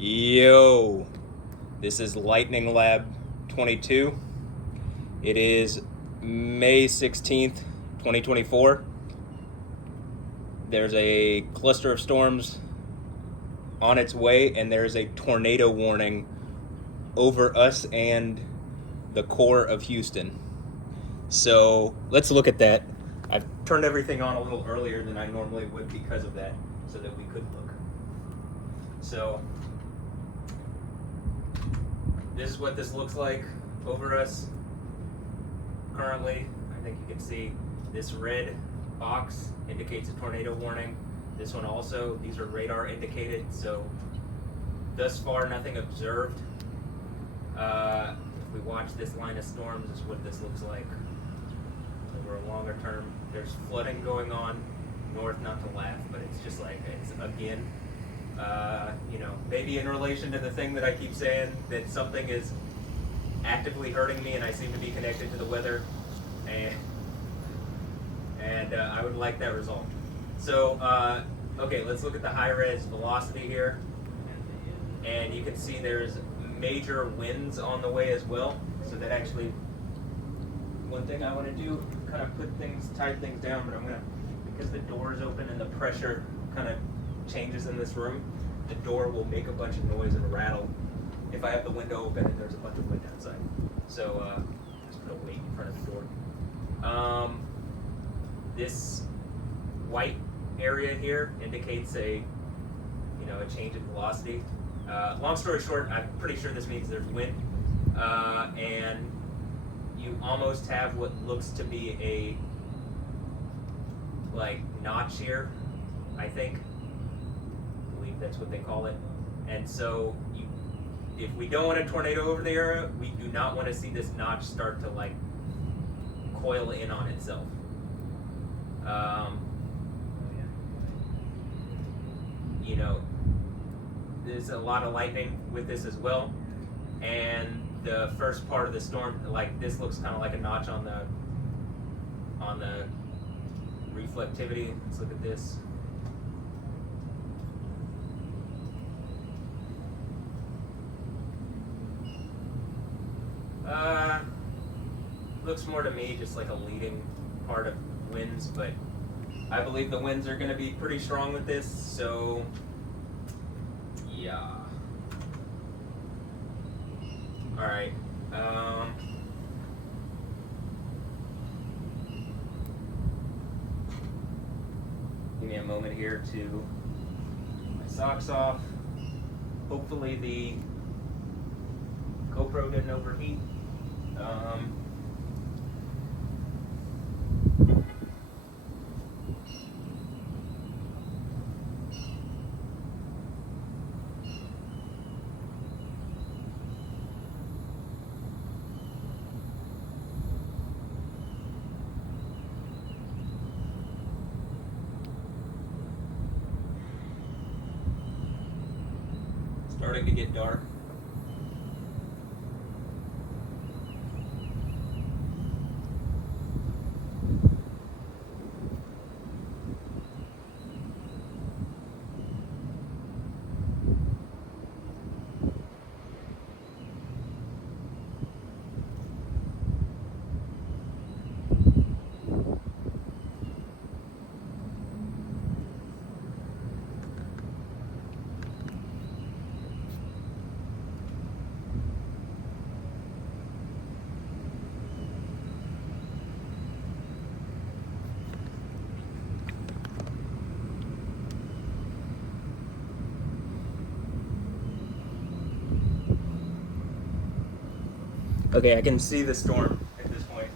Yo, this is Lightning Lab 22. It is May 16th, 2024. There's a cluster of storms on its way, and there's a tornado warning over us and the core of Houston. So let's look at that. I've turned everything on a little earlier than I normally would because of that, so that we could look. So this is what this looks like over us currently. I think you can see this red box indicates a tornado warning. This one also, these are radar indicated, so thus far nothing observed. If we watch this line of storms, this is what this looks like over a longer term. There's flooding going on north, not to laugh, but it's just like, it's again, maybe in relation to the thing that I keep saying, that something is actively hurting me and I seem to be connected to the weather, and I would like that resolved. So, okay, let's look at the high-res velocity here, and you can see there's major winds on the way as well, so that actually, one thing I want to do, kind of tighten things down, but I'm going to, because the door is open and the pressure kind of changes in this room, the door will make a bunch of noise and rattle if I have the window open and there's a bunch of wind outside. So just put a weight in front of the door. This white area here indicates a change in velocity. Long story short, I'm pretty sure this means there's wind, and you almost have what looks to be a notch here, I think. I believe that's what they call it. And so if we don't want a tornado over the area, we do not want to see this notch start to coil in on itself. There's a lot of lightning with this as well, and the first part of the storm, this looks kind of like a notch on the reflectivity. Let's look at this. Looks more to me just like a leading part of winds, but I believe the winds are going to be pretty strong with this, so yeah. Alright. Give me a moment here to get my socks off. Hopefully the GoPro didn't overheat. Starting to get dark. Okay, I can see the storm at this point.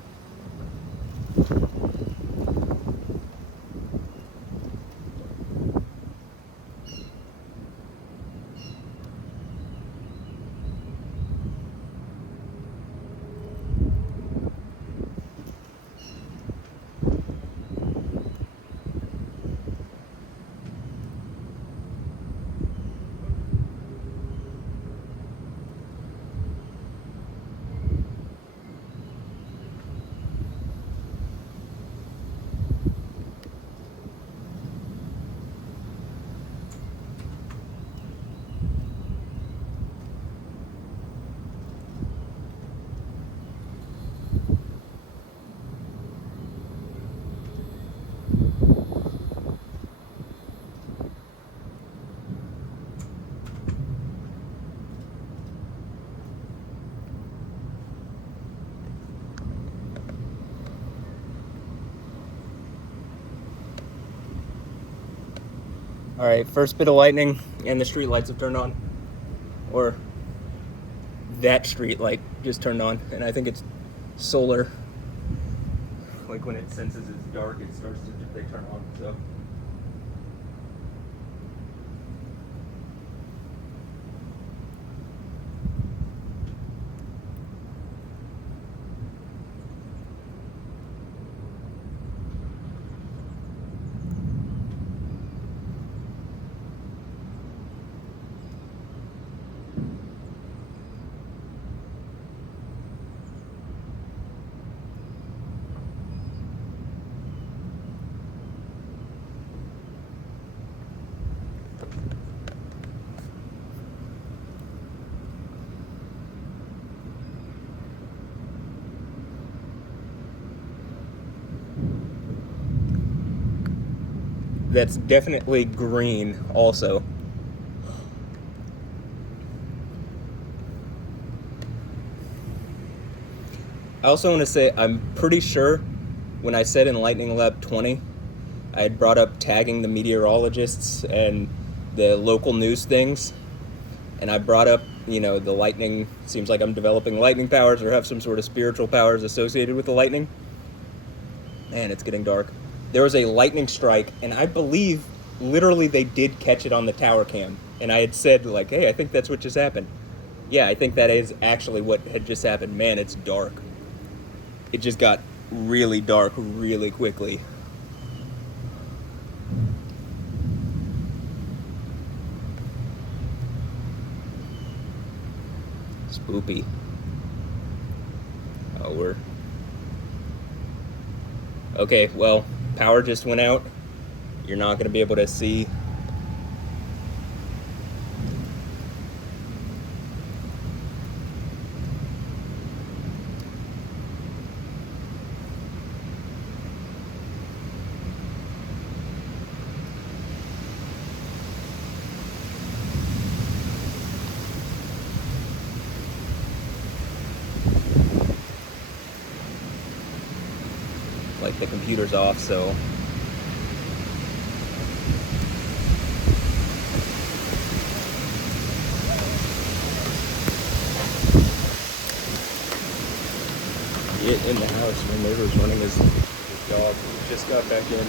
All right, first bit of lightning, and the street lights have turned on. Or that street light just turned on, and I think it's solar. Like when it senses it's dark, it starts to, they turn on, so. That's definitely green also. I also want to say, I'm pretty sure when I said in Lightning Lab 20, I had brought up tagging the meteorologists and the local news things. And I brought up, you know, the lightning, seems like I'm developing lightning powers or have some sort of spiritual powers associated with the lightning. Man, it's getting dark. There was a lightning strike, and I believe literally they did catch it on the tower cam. And I had said, like, hey, I think that's what just happened. Yeah, I think that is actually what had just happened. Man, it's dark. It just got really dark really quickly. Spoopy. Oh, we're... Okay, well, power just went out. You're not going to be able to see. Like the computer's off, so get in the house. My neighbor's running his dog. He just got back in.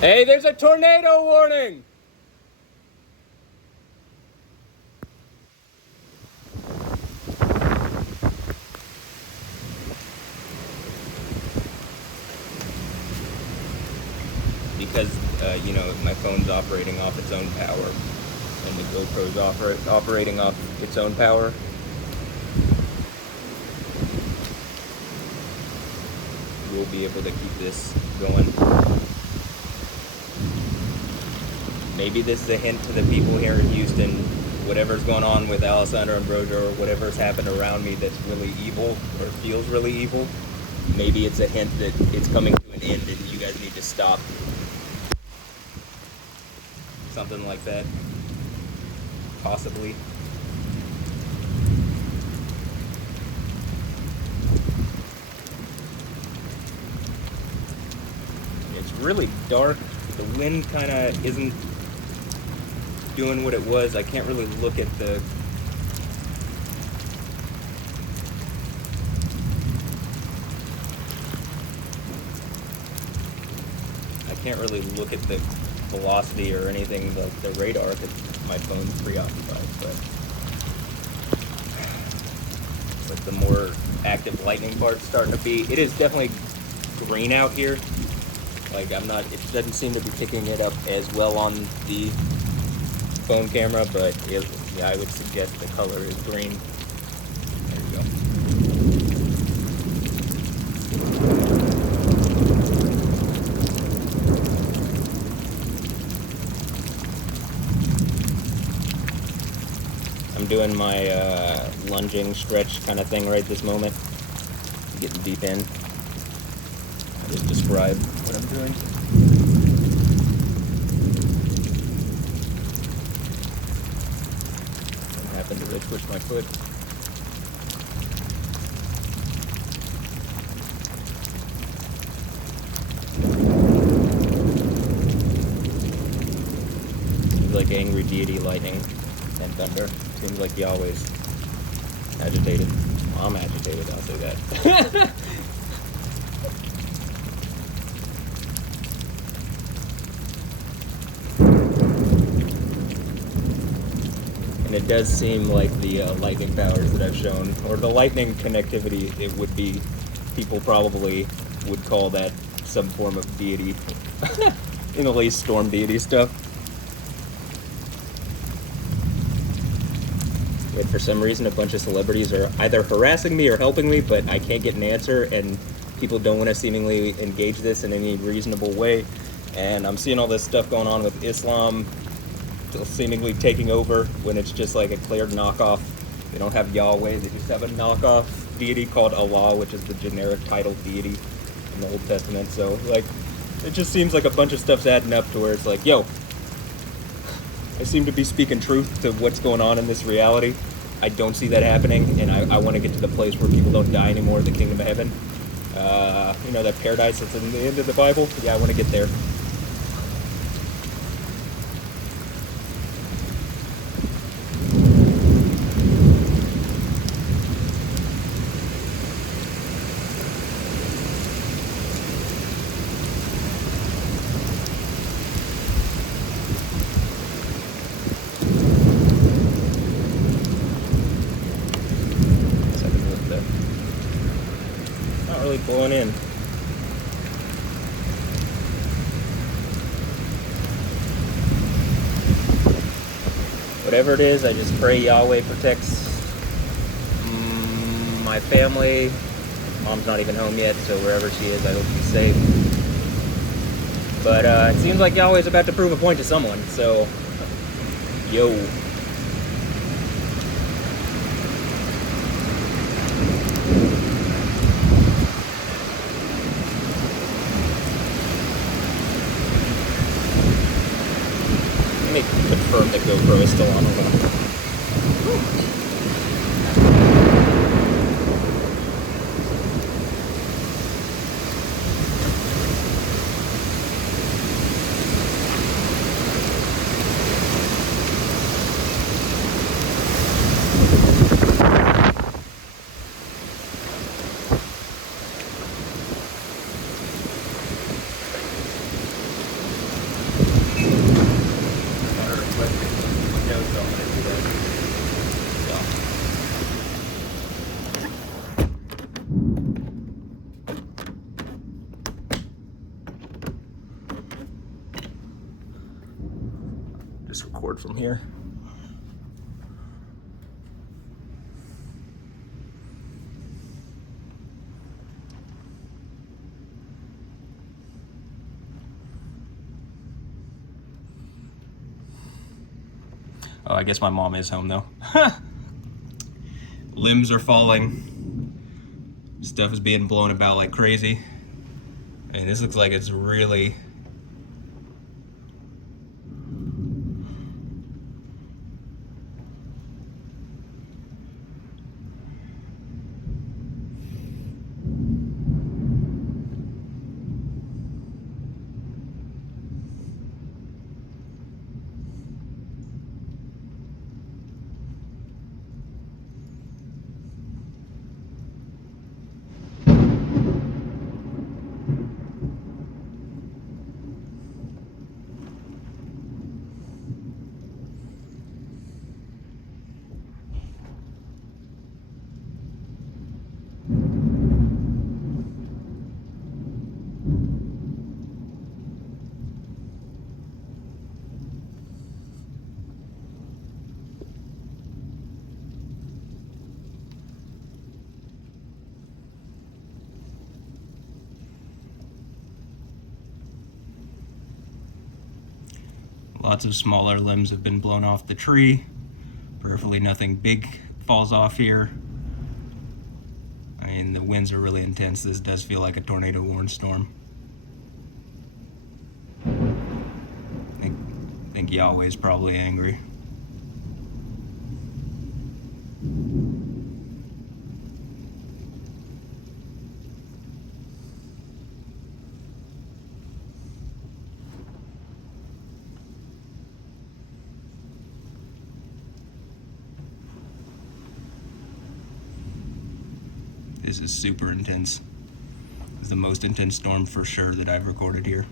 Hey, there's a tornado warning! Because, you know, my phone's operating off its own power, and the GoPro's operating off its own power. We'll be able to keep this going. Maybe this is a hint to the people here in Houston, whatever's going on with Alessandro and Brojo, or whatever's happened around me that's really evil, or feels really evil. Maybe it's a hint that it's coming to an end and you guys need to stop. Something like that. Possibly. It's really dark. The wind kind of isn't doing what it was. I can't really look at the... I can't really look at the velocity or anything, the radar, because my phone's preoccupied, but the more active lightning part's starting to be, it is definitely green out here. Like it doesn't seem to be picking it up as well on the phone camera, but yeah, I would suggest the color is green. There you go. I'm doing my lunging stretch kind of thing right this moment. Getting deep in. I'll just describe what I'm doing. What happened to push my foot? angry deity, lightning, and thunder. Seems like Yahweh's agitated. Well, I'm agitated, I'll say that. And it does seem like the lightning powers that I've shown, or the lightning connectivity, it would be, people probably would call that some form of deity. In at least storm deity stuff. Yet for some reason a bunch of celebrities are either harassing me or helping me, but I can't get an answer, and people don't want to seemingly engage this in any reasonable way. And I'm seeing all this stuff going on with Islam seemingly taking over when it's just like a clear knockoff. They don't have Yahweh, they just have a knockoff deity called Allah, which is the generic title deity in the Old Testament. So like, it just seems like a bunch of stuff's adding up to where it's like, yo, I seem to be speaking truth to what's going on in this reality. I don't see that happening, and I want to get to the place where people don't die anymore, the kingdom of heaven. You know, that paradise that's in the end of the Bible? Yeah, I want to get there. Blowing in. Whatever it is, I just pray Yahweh protects my family. Mom's not even home yet, so wherever she is, I hope she's safe. But it seems like Yahweh's about to prove a point to someone, so yo. Confirm that GoPro is still on. Just record from here. Oh, I guess my mom is home though. Limbs are falling. Stuff is being blown about like crazy. I mean, this looks like it's really... Lots of smaller limbs have been blown off the tree. Prayerfully nothing big falls off here. I mean, the winds are really intense. This does feel like a tornado warned storm. I think Yahweh's probably angry. This is super intense. It's the most intense storm for sure that I've recorded here.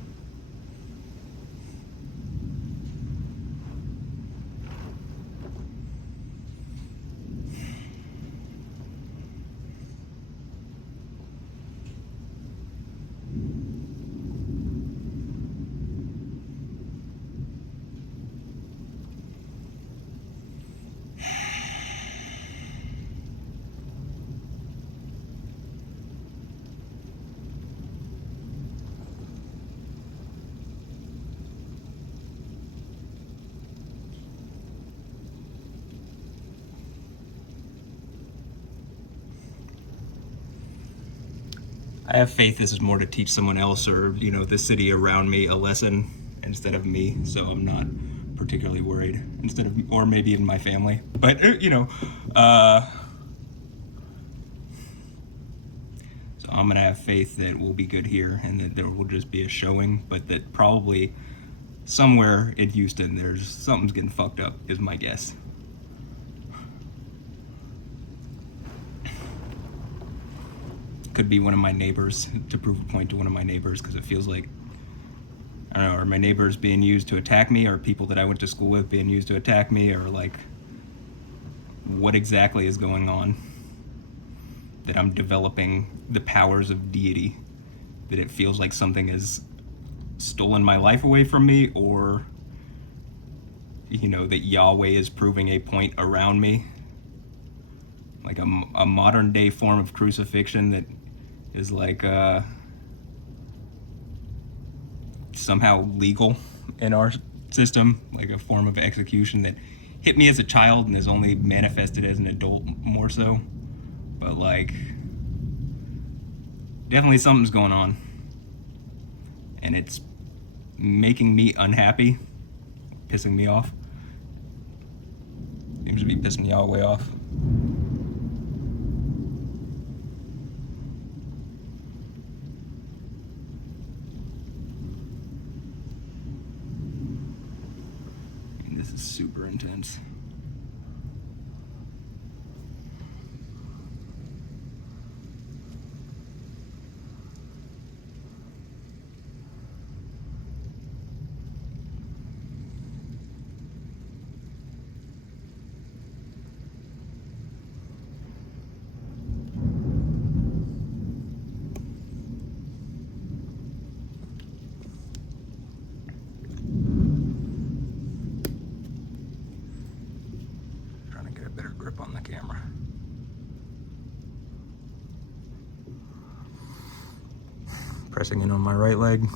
I have faith this is more to teach someone else or, you know, the city around me a lesson instead of me, so I'm not particularly worried, instead of, or maybe even my family. But, you know, so I'm gonna have faith that we'll be good here and that there will just be a showing, but that probably somewhere in Houston there's something's getting fucked up, is my guess. Could be one of my neighbors, to prove a point to one of my neighbors, because it feels like, I don't know, are my neighbors being used to attack me, or people that I went to school with being used to attack me, or like, what exactly is going on? That I'm developing the powers of deity, that it feels like something has stolen my life away from me, or, you know, that Yahweh is proving a point around me. Like a modern day form of crucifixion that is like somehow legal in our system, like a form of execution that hit me as a child and is only manifested as an adult more so. But like, definitely something's going on, and it's making me unhappy, pissing me off. Seems to be pissing Yahweh off. This is super intense. Better grip on the camera. Pressing in on my right leg.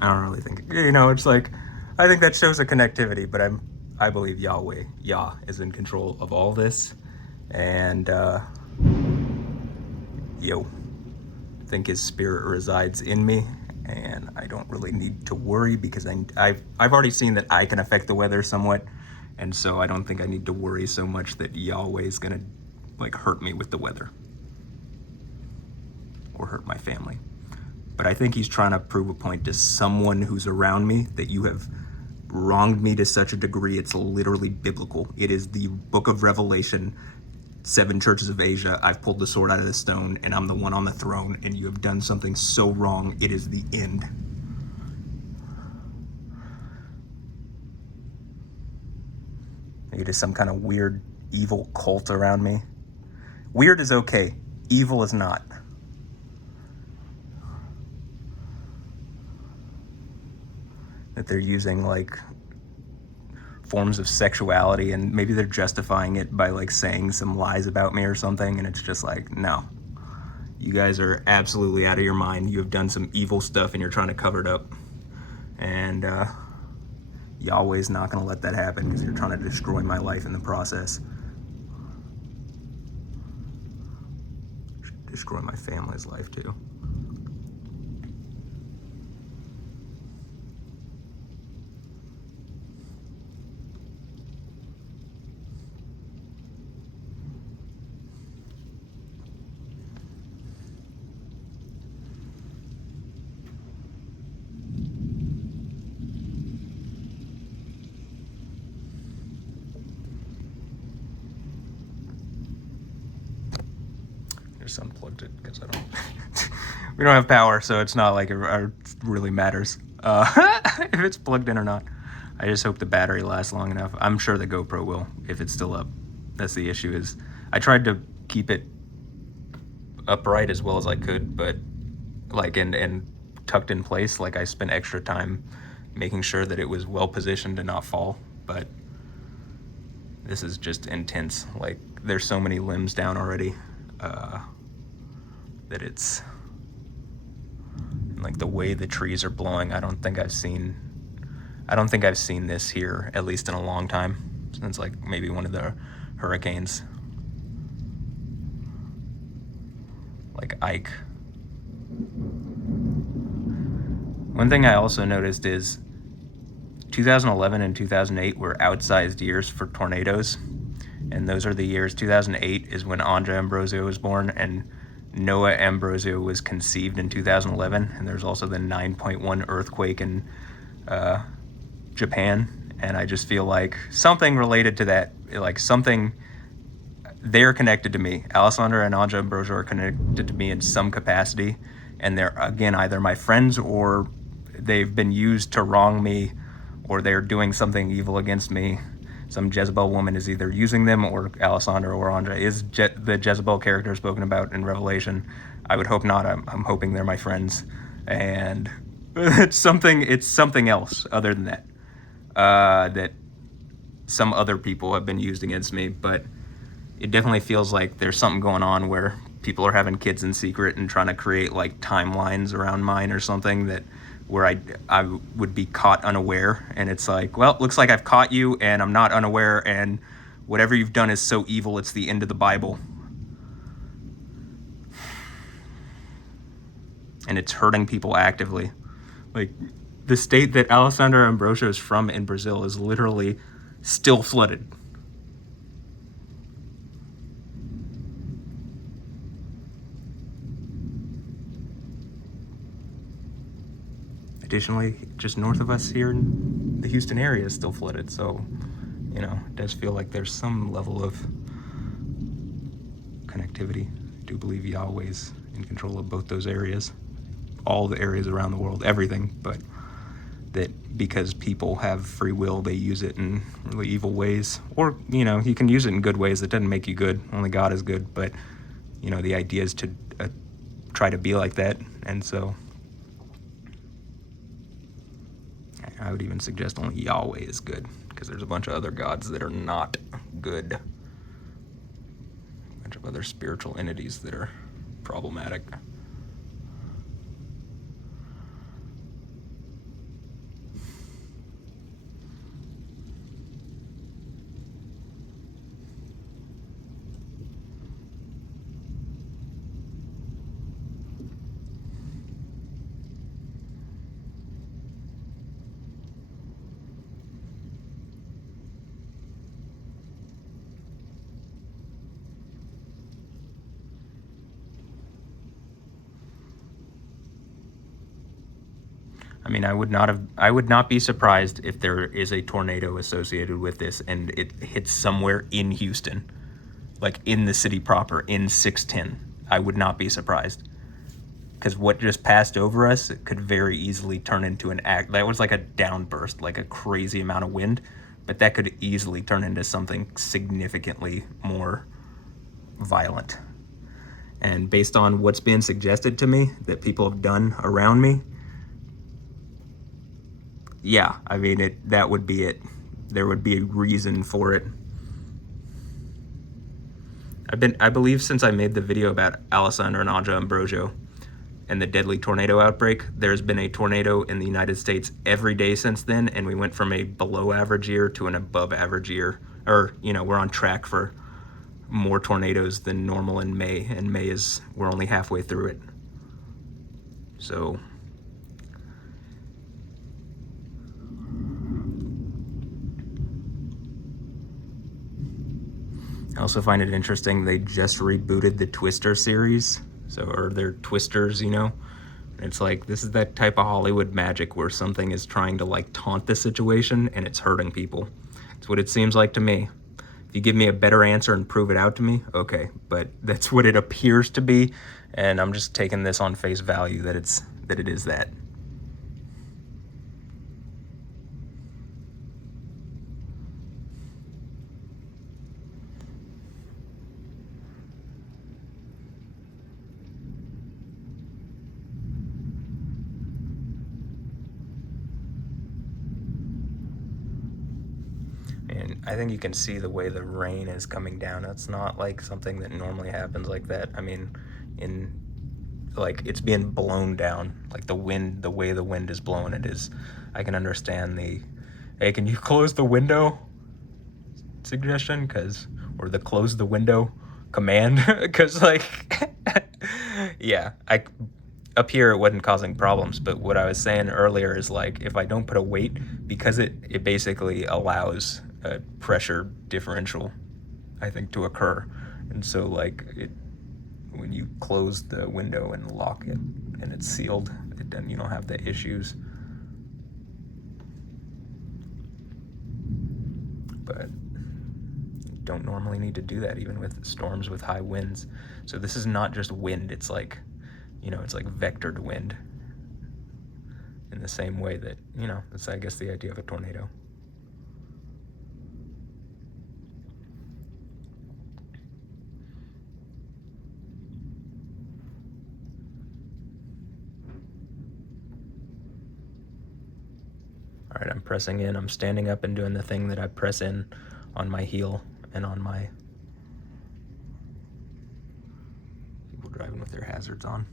I don't really think, you know, it's like, I think that shows a connectivity, but I believe Yahweh, Yah, is in control of all this, and I think his spirit resides in me, and I don't really need to worry because I've already seen that I can affect the weather somewhat. And so I don't think I need to worry so much that Yahweh is gonna like hurt me with the weather or hurt my family. But I think he's trying to prove a point to someone who's around me that you have wronged me to such a degree, it's literally biblical. It is the book of Revelation, 7 churches of Asia. I've pulled the sword out of the stone and I'm the one on the throne, and you have done something so wrong, it is the end. Maybe there's some kind of weird evil cult around me. Weird is okay, evil is not. That they're using like forms of sexuality, and maybe they're justifying it by like saying some lies about me or something, and it's just like, no. You guys are absolutely out of your mind. You have done some evil stuff and you're trying to cover it up. And Yahweh's not going to let that happen because you're trying to destroy my life in the process. Destroy my family's life too. Just unplugged it because we don't have power, so it's not like it really matters if it's plugged in or not. I just hope the battery lasts long enough. I'm sure the GoPro will if it's still up. That's the issue. Is I tried to keep it upright as well as I could, but like and tucked in place. Like I spent extra time making sure that it was well positioned to not fall. But this is just intense. Like there's so many limbs down already that it's like the way the trees are blowing. I don't think I've seen this here, at least in a long time, since like maybe one of the hurricanes, like Ike. One thing I also noticed is 2011 and 2008 were outsized years for tornadoes, and those are the years. 2008 is when Anja Ambrosio was born, and Noah Ambrosio was conceived in 2011, and there's also the 9.1 earthquake in Japan, and I just feel like something related to that, like something, they're connected to me. Alessandra and Anja Ambrosio are connected to me in some capacity, and they're, again, either my friends or they've been used to wrong me, or they're doing something evil against me. Some Jezebel woman is either using them, or Alessandra or Anja is the Jezebel character spoken about in Revelation. I would hope not. I'm hoping they're my friends, and it's something else other than that. That some other people have been used against me, but it definitely feels like there's something going on where people are having kids in secret and trying to create like timelines around mine or something, that where I would be caught unaware, and it's like, well, looks like I've caught you and I'm not unaware, and whatever you've done is so evil it's the end of the Bible. And it's hurting people actively. Like, the state that Alessandra Ambrosio is from in Brazil is literally still flooded. Additionally, just north of us here in the Houston area is still flooded, so, you know, it does feel like there's some level of connectivity. I do believe Yahweh's in control of both those areas, all the areas around the world, everything, but that because people have free will, they use it in really evil ways. Or, you know, you can use it in good ways. That doesn't make you good. Only God is good, but, you know, the idea is to try to be like that, and so I would even suggest only Yahweh is good, because there's a bunch of other gods that are not good. A bunch of other spiritual entities that are problematic. I mean, I would not be surprised if there is a tornado associated with this and it hits somewhere in Houston, like in the city proper, in 610. I would not be surprised, because what just passed over us, it could very easily turn into an act. That was like a downburst, like a crazy amount of wind, but that could easily turn into something significantly more violent. And based on what's been suggested to me that people have done around me, yeah, I mean, that would be it. There would be a reason for it. I believe since I made the video about Alessandra and Anja Ambrosio and the deadly tornado outbreak, there's been a tornado in the United States every day since then, and we went from a below average year to an above average year. Or, you know, we're on track for more tornadoes than normal in May, and we're only halfway through it. So I also find it interesting they just rebooted the Twister series, or their Twisters, you know? It's like, this is that type of Hollywood magic where something is trying to like taunt the situation and it's hurting people. It's what it seems like to me. If you give me a better answer and prove it out to me, okay. But that's what it appears to be, and I'm just taking this on face value that it is that. And I think you can see the way the rain is coming down. It's not like something that normally happens like that. I mean, like it's being blown down. Like the wind, the way the wind is blowing it is, I can understand the, hey, can you close the window suggestion? Or the close the window command. Cause like, yeah, up here it wasn't causing problems, but what I was saying earlier is like, if I don't put a weight, because it basically allows a pressure differential, I think, to occur. And so like when you close the window and lock it and it's sealed, then you don't have the issues. But you don't normally need to do that, even with storms with high winds. So this is not just wind, it's like, it's like vectored wind, in the same way that, that's, I guess, the idea of a tornado. All right, I'm pressing in. I'm standing up and doing the thing that I press in on my heel and on my people driving with their hazards on.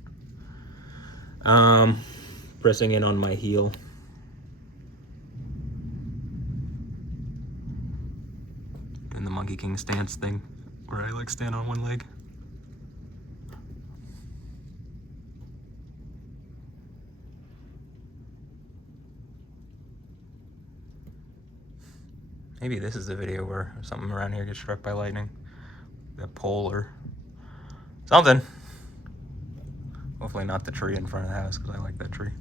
Pressing in on my heel. Doing the Monkey King stance thing, where I like stand on one leg. Maybe this is the video where something around here gets struck by lightning. A pole or something. Hopefully not the tree in front of the house, because I like that tree.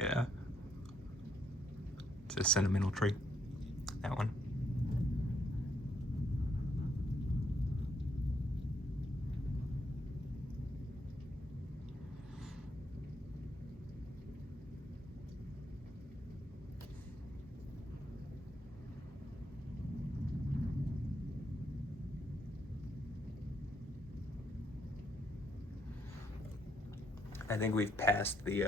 Yeah. It's a sentimental tree, that one. I think we've passed the,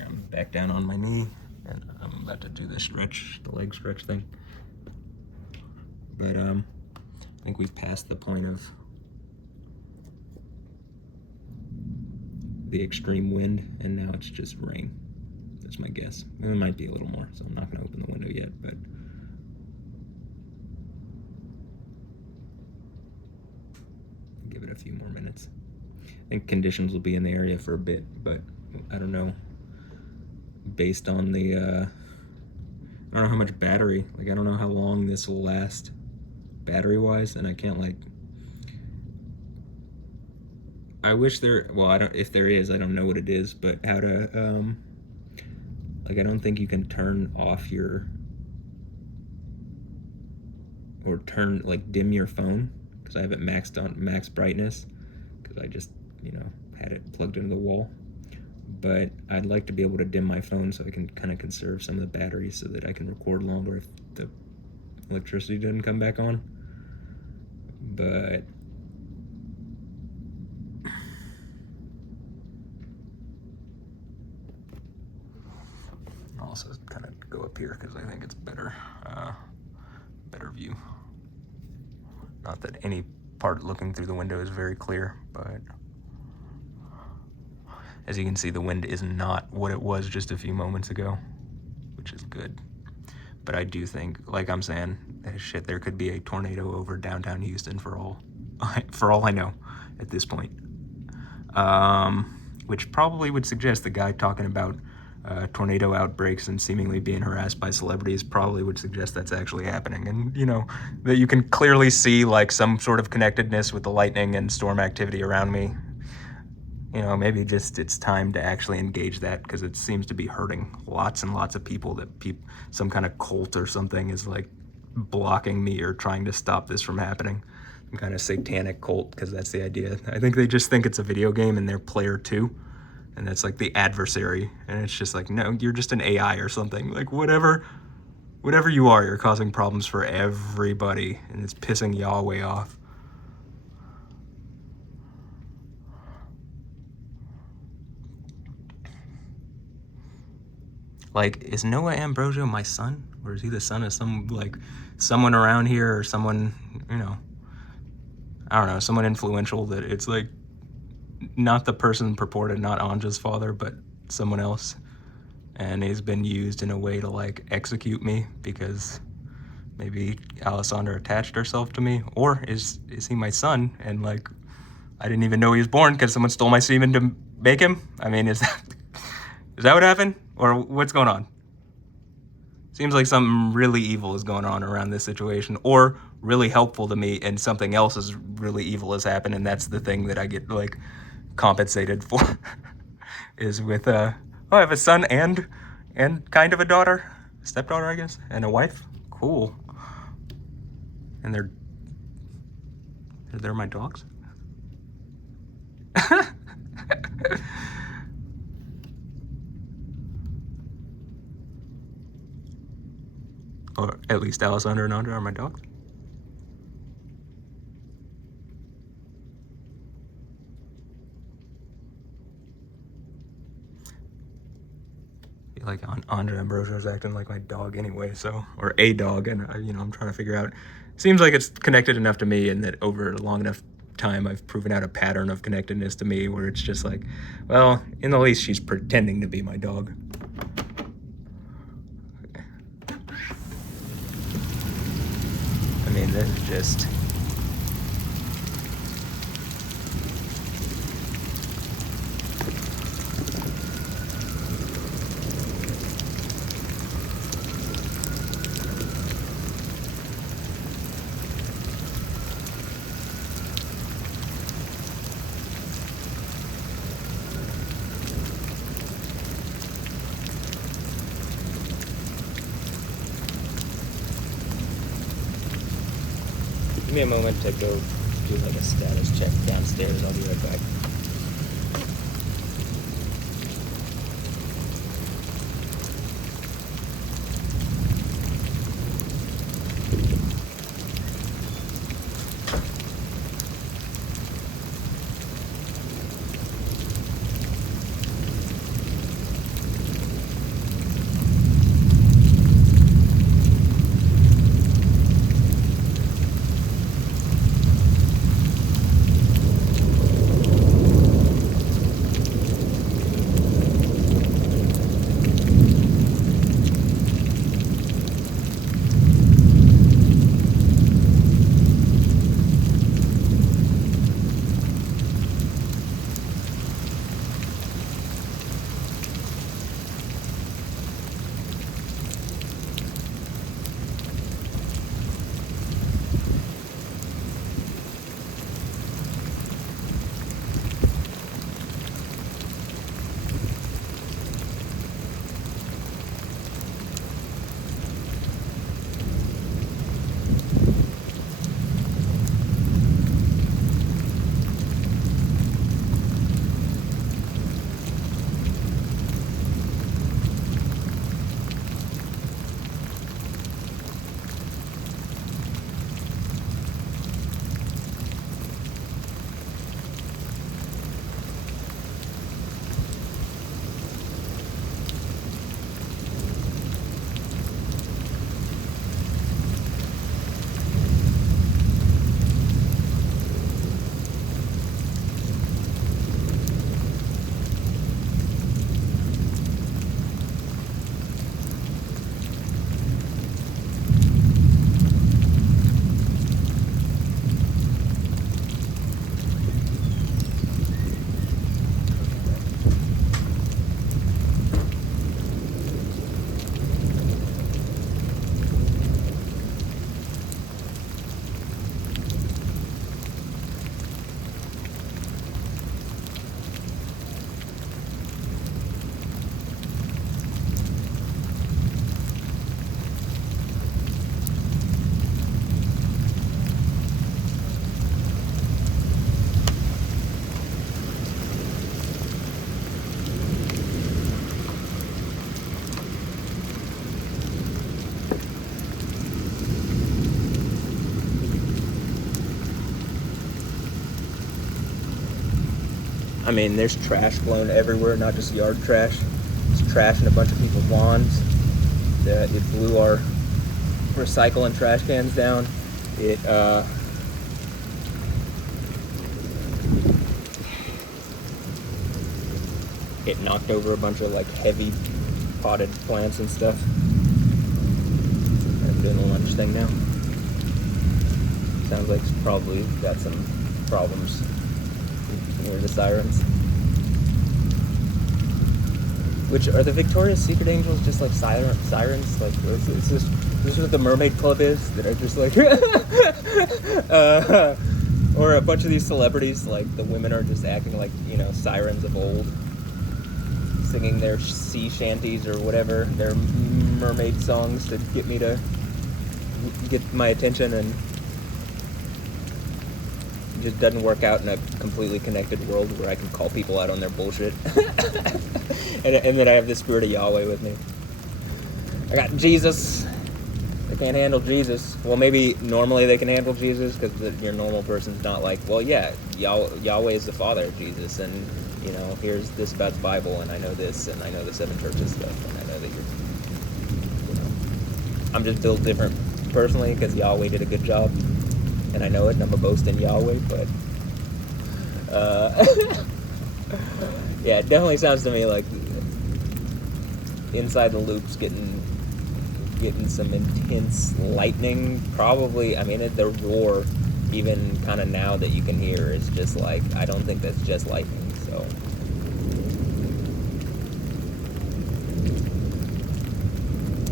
I'm back down on my knee, and I'm about to do the stretch, the leg stretch thing. But I think we've passed the point of the extreme wind, and now it's just rain. That's my guess. It might be a little more, so I'm not gonna open the window yet, but give it a few more minutes. I think conditions will be in the area for a bit, but I don't know. Based on the, I don't know how much battery, like I don't know how long this will last battery-wise, and I can't like, I wish if there is, I don't know what it is, but how to, like I don't think you can turn off or dim your phone, because I have it maxed on max brightness, because I just, had it plugged into the wall. But I'd like to be able to dim my phone so I can kind of conserve some of the batteries so that I can record longer if the electricity doesn't come back on. But I'll also kind of go up here because I think it's better view. Not that any part looking through the window is very clear, but as you can see, the wind is not what it was just a few moments ago, which is good. But I do think, like I'm saying, shit, there could be a tornado over downtown Houston for all I know at this point. Which probably would suggest the guy talking about tornado outbreaks and seemingly being harassed by celebrities probably would suggest that's actually happening. And, that you can clearly see like some sort of connectedness with the lightning and storm activity around me. you know, maybe just it's time to actually engage that, because it seems to be hurting lots and lots of people, that some kind of cult or something is like blocking me or trying to stop this from happening. Some kind of satanic cult, because that's the idea. I think they just think it's a video game and they're player 2, and that's like the adversary, and it's just like, no, you're just an AI or something. Like, whatever you are, you're causing problems for everybody, and it's pissing Yahweh off. Like, is Noah Ambrosio my son? Or is he the son of someone around here, or someone, you know, I don't know, someone influential, that it's like not the person purported, not Anja's father, but someone else. And he's been used in a way to like execute me, because maybe Alessandra attached herself to me. Or is he my son, and like I didn't even know he was born because someone stole my semen to make him? I mean, is that what happened? Or what's going on? Seems like something really evil is going on around this situation, or really helpful to me, and something else is really evil has happened, and that's the thing that I get like compensated for. Is with oh, I have a son and kind of a daughter, stepdaughter, I guess, and a wife. Cool. And they're my dogs. Or at least Alessandra and Andra are my dogs. Like Andra Ambrosio is acting like my dog anyway, so, or a dog, and you know, I'm trying to figure out. Seems like it's connected enough to me, and that over a long enough time I've proven out a pattern of connectedness to me, where it's just like, well, in the least she's pretending to be my dog. I mean, this is just... Give me a moment to go do like a status check downstairs. I'll be right back. I mean, there's trash blown everywhere, not just yard trash. There's trash in a bunch of people's lawns. It blew our recycle and trash cans down. It knocked over a bunch of like heavy potted plants and stuff. I'm doing the lunge thing now. Sounds like it's probably got some problems near the sirens. Which, are the Victoria's Secret Angels just like sirens? Like, is this what the Mermaid Club is? That are just like... or a bunch of these celebrities, like the women are just acting like, you know, sirens of old. Singing their sea shanties or whatever, their mermaid songs to get me to get my attention, and it just doesn't work out in a completely connected world where I can call people out on their bullshit. and then I have the Spirit of Yahweh with me. I got Jesus. They can't handle Jesus. Well, maybe normally they can handle Jesus, because your normal person's not like, well, yeah, Yahweh is the Father of Jesus, and, you know, here's this about the Bible, and I know this, and I know the 7 churches stuff, and I know that you're, you know. I'm just built different personally, because Yahweh did a good job, and I know it, and I'm a boast in Yahweh, but, yeah, it definitely sounds to me like inside the loop's getting some intense lightning, probably. I mean, the roar, even kind of now that you can hear, is just like, I don't think that's just lightning, so.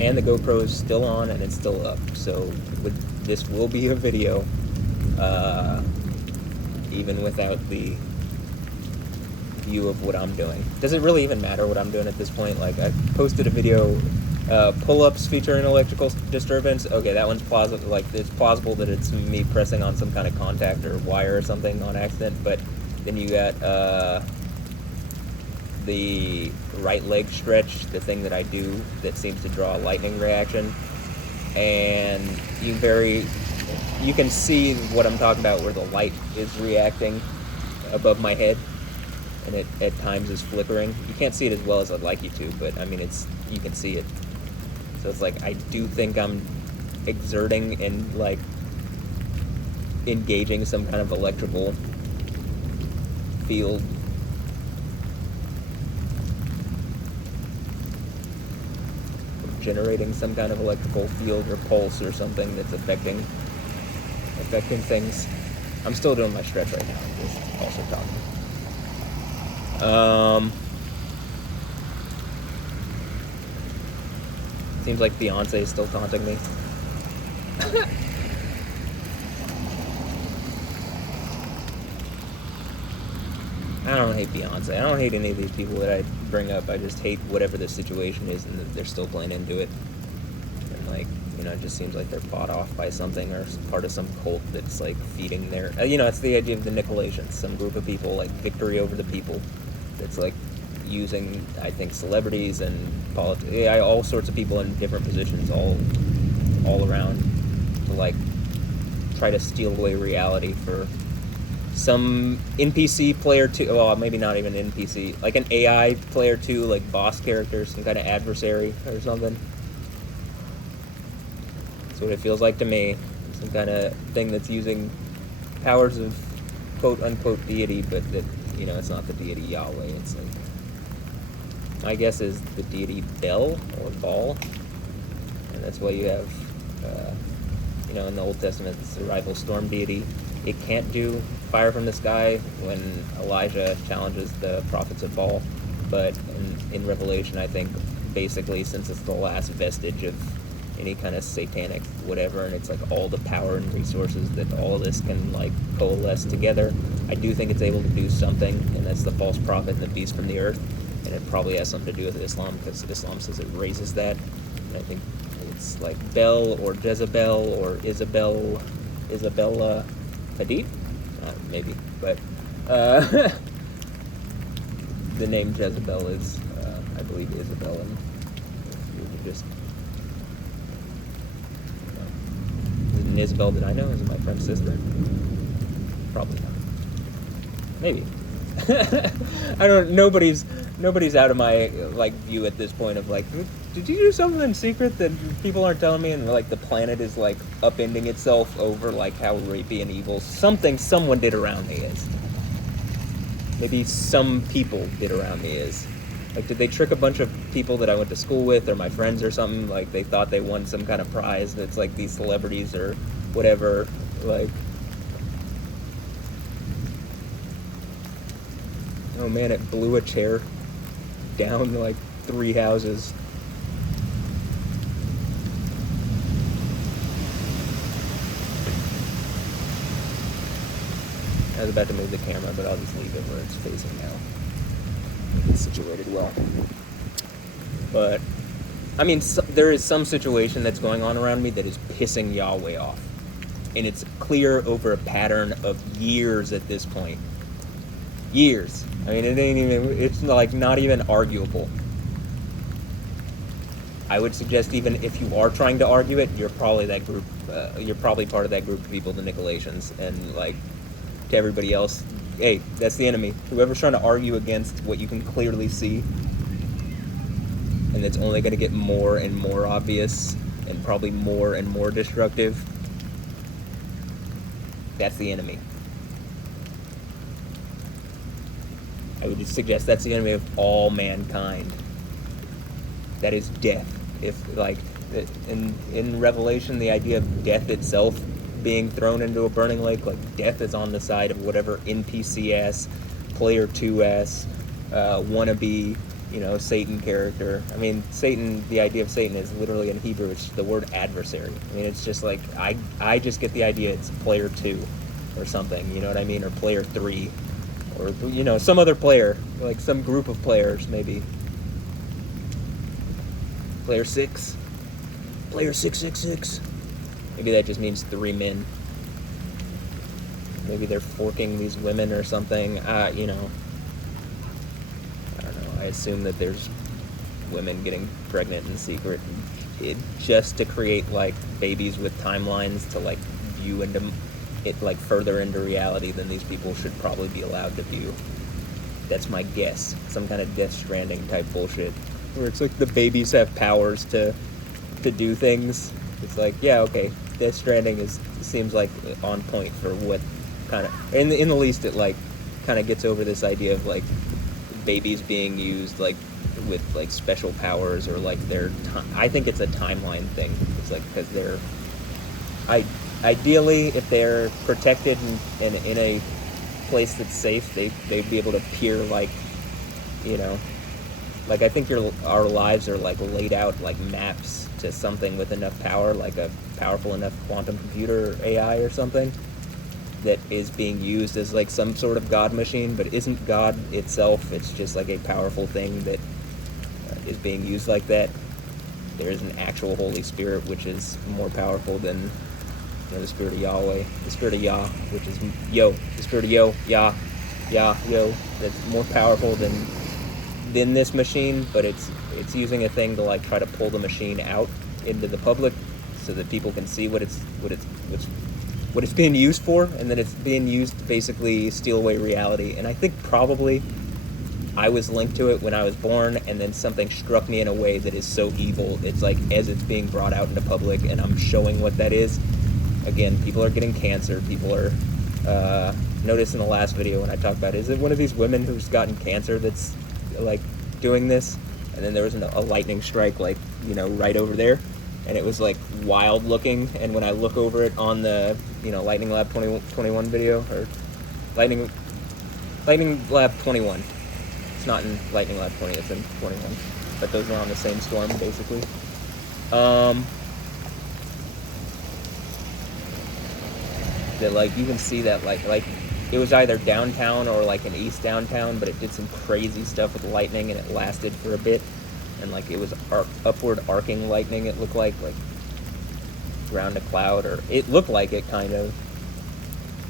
And the GoPro is still on, and it's still up, so this will be a video, even without the view of what I'm doing. Does it really even matter what I'm doing at this point? Like, I posted a video, pull-ups featuring electrical disturbance. Okay, that one's plausible. Like, it's plausible that it's me pressing on some kind of contact or wire or something on accident, but then you got the right leg stretch, the thing that I do that seems to draw a lightning reaction, and you can see what I'm talking about, where the light is reacting above my head, and it at times is flickering. You can't see it as well as I'd like you to, but I mean, you can see it. So it's like, I do think I'm exerting and like engaging some kind of electrical field. Generating some kind of electrical field or pulse or something that's affecting things. I'm still doing my stretch right now. I'm just also talking. Seems like Beyonce is still taunting me. I don't hate Beyonce. I don't hate any of these people that I bring up. I just hate whatever the situation is, and that they're still playing into it. And like, you know, it just seems like they're bought off by something, or part of some cult that's like feeding their, you know, it's the idea of the Nicolaitans, some group of people, like victory over the people, that's like using, I think, celebrities and all sorts of people in different positions all around to like try to steal away reality for some NPC player 2, well, maybe not even NPC, like an AI player 2, like boss character, some kind of adversary or something. That's what it feels like to me. Some kind of thing that's using powers of quote-unquote deity, but that, you know, it's not the deity Yahweh. It's like, my guess is the deity Bel, or Baal, and that's why you have, you know, in the Old Testament, it's the rival storm deity. It can't do fire from the sky when Elijah challenges the prophets of Baal, but in Revelation, I think, basically, since it's the last vestige of any kind of satanic whatever, and it's like all the power and resources that all of this can like coalesce together, I do think it's able to do something, and that's the false prophet and the beast from the earth, and it probably has something to do with Islam, because Islam says it raises that, and I think it's like Bel or Jezebel or Isabella Hadid? Maybe, but the name Jezebel is, I believe, Isabel, and you could just, is it an Isabel that I know? Is it my friend's sister? Probably not. Maybe. I don't. Nobody's out of my like view at this point of like, did you do something in secret that people aren't telling me? And like the planet is like upending itself over like how rapey and evil something someone did around me is. Maybe some people did around me is. Like, did they trick a bunch of people that I went to school with or my friends or something? Like, they thought they won some kind of prize that's like these celebrities or whatever. Like, oh man, it blew a chair down like 3 houses. I was about to move the camera, but I'll just leave it where it's facing now. It's situated well. But, I mean, there is some situation that's going on around me that is pissing Yahweh off. And it's clear over a pattern of years at this point. Years. I mean, it's like not even arguable. I would suggest even if you are trying to argue it, you're probably that group, you're probably part of that group of people, the Nicolaitans, and like, to everybody else, hey, that's the enemy. Whoever's trying to argue against what you can clearly see, and that's only going to get more and more obvious, and probably more and more destructive, that's the enemy. I would suggest that's the enemy of all mankind. That is death. If, like, in Revelation, the idea of death itself being thrown into a burning lake, like, death is on the side of whatever NPC-ass, Player 2-ass, wannabe, Satan character. I mean, Satan, the idea of Satan is literally in Hebrew, it's the word adversary. I mean, it's just like, I just get the idea it's Player 2 or something, you know what I mean? Or Player 3. Or, some other player, like some group of players, maybe. Player 6. Player 666. Maybe that just means 3 men. Maybe they're forking these women or something. I don't know. I assume that there's women getting pregnant in secret, just to create like babies with timelines to like view into it, like further into reality than these people should probably be allowed to view. That's my guess. Some kind of Death Stranding type bullshit, where it's like the babies have powers to do things. It's like, yeah, okay, Death Stranding seems like on point for what kind of, in the least, it like kind of gets over this idea of like babies being used like with like special powers or like I think it's a timeline thing. It's like because they're ideally, if they're protected and in a place that's safe, they'd be able to peer like, like I think our lives are like laid out like maps to something with enough power, like a powerful enough quantum computer or AI or something that is being used as like some sort of God machine, but isn't God itself. It's just like a powerful thing that is being used like that. There is an actual Holy Spirit which is more powerful than the Spirit of Yahweh, the Spirit of Yah, which is Yo, the Spirit of Yo, Yah, Yo, that's more powerful than this machine, but it's using a thing to like try to pull the machine out into the public so that people can see what it's being used for, and then it's being used to basically steal away reality. And I think probably I was linked to it when I was born, and then something struck me in a way that is so evil. It's like as it's being brought out into public and I'm showing what that is. Again, people are getting cancer. People are, notice in the last video when I talked about, is it one of these women who's gotten cancer that's like doing this? And then there was a lightning strike, like, right over there. And it was like wild looking. And when I look over it on the, Lightning Lab 21 video, or Lightning Lab 21. It's not in Lightning Lab 20, it's in 21. But those are on the same storm, basically. That like you can see that like it was either downtown or like an east downtown, but it did some crazy stuff with lightning and it lasted for a bit, and like it was upward arcing lightning. It looked like around a cloud, or it looked like it kind of.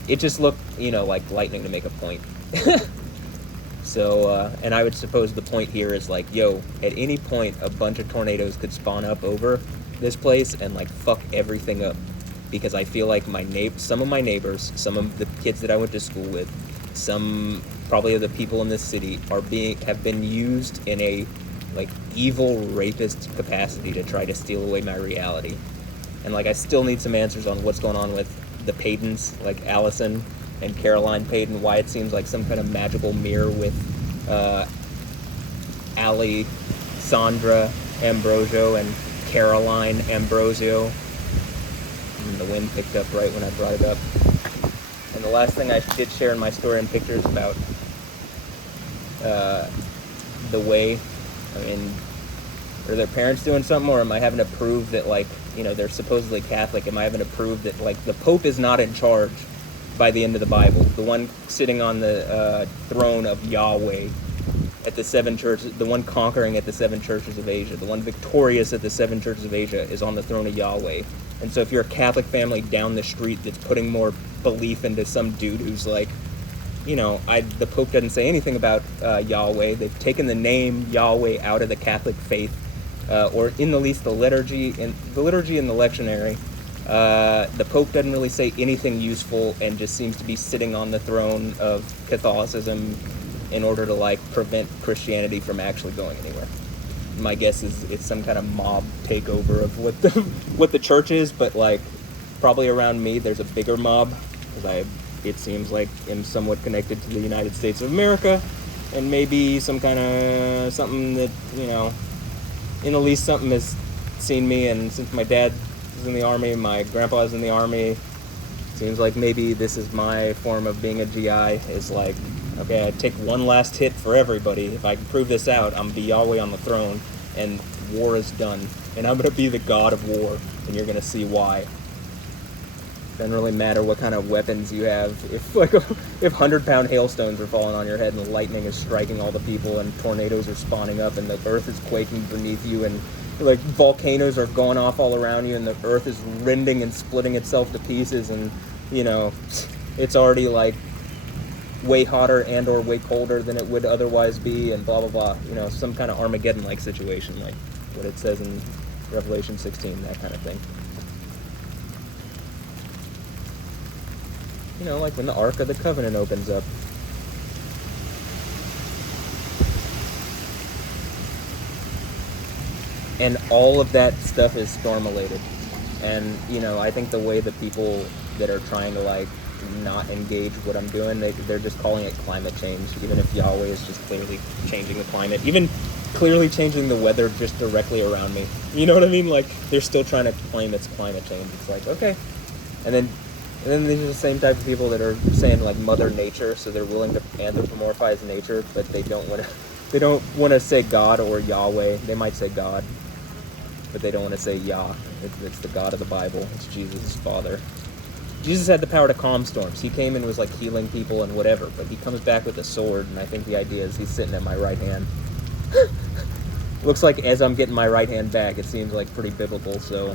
It just looked like lightning to make a point. So and I would suppose the point here is like, yo, at any point a bunch of tornadoes could spawn up over this place and like fuck everything up. Because I feel like some of my neighbors, some of the kids that I went to school with, some probably of the people in this city have been used in a like evil rapist capacity to try to steal away my reality. And like I still need some answers on what's going on with the Paydens, like Allison and Caroline Payden, why it seems like some kind of magical mirror with Allie, Sandra Ambrosio, and Caroline Ambrosio. And the wind picked up right when I brought it up. And the last thing I did share in my story and pictures about the way, I mean, are their parents doing something, or am I having to prove that, like, you know, they're supposedly Catholic? Am I having to prove that, like, the Pope is not in charge by the end of the Bible? The one sitting on the throne of Yahweh at the 7 churches, the one conquering at the 7 churches of Asia, the one victorious at the 7 churches of Asia is on the throne of Yahweh. And so if you're a Catholic family down the street that's putting more belief into some dude who's like, you know, the Pope doesn't say anything about Yahweh. They've taken the name Yahweh out of the Catholic faith, or in the least the liturgy and the lectionary. The Pope doesn't really say anything useful and just seems to be sitting on the throne of Catholicism in order to like prevent Christianity from actually going anywhere. My guess is it's some kind of mob takeover of what the church is, but like probably around me there's a bigger mob, because it seems like I'm somewhat connected to the United States of America, and maybe some kind of something that, you know, in the least something has seen me, and since my dad is in the Army, my grandpa is in the Army, seems like maybe this is my form of being a GI, is like, okay, I take one last hit for everybody. If I can prove this out, I'm going to be Yahweh on the throne, and war is done. And I'm going to be the god of war, and you're going to see why. Doesn't really matter what kind of weapons you have. If 100-pound hailstones are falling on your head and lightning is striking all the people and tornadoes are spawning up and the earth is quaking beneath you and like volcanoes are going off all around you and the earth is rending and splitting itself to pieces, and you know, it's already like way hotter and or way colder than it would otherwise be, and blah blah blah, you know, some kind of Armageddon-like situation, like what it says in Revelation 16, that kind of thing. You know, like when the Ark of the Covenant opens up. And all of that stuff is storm-related. And, you know, I think the way the people that are trying to, like, not engage what I'm doing, they're just calling it climate change, even if Yahweh is just clearly changing the climate. Even clearly changing the weather just directly around me. You know what I mean? Like, they're still trying to claim it's climate change. It's like, okay. And then these are the same type of people that are saying like Mother Nature, so they're willing to anthropomorphize nature, but they don't want to say God or Yahweh. They might say God, but they don't want to say Yah. It's the God of the Bible. It's Jesus' Father. Jesus had the power to calm storms. He came and was like healing people and whatever, but he comes back with a sword, and I think the idea is he's sitting at my right hand. Looks like as I'm getting my right hand back, it seems like pretty biblical, so...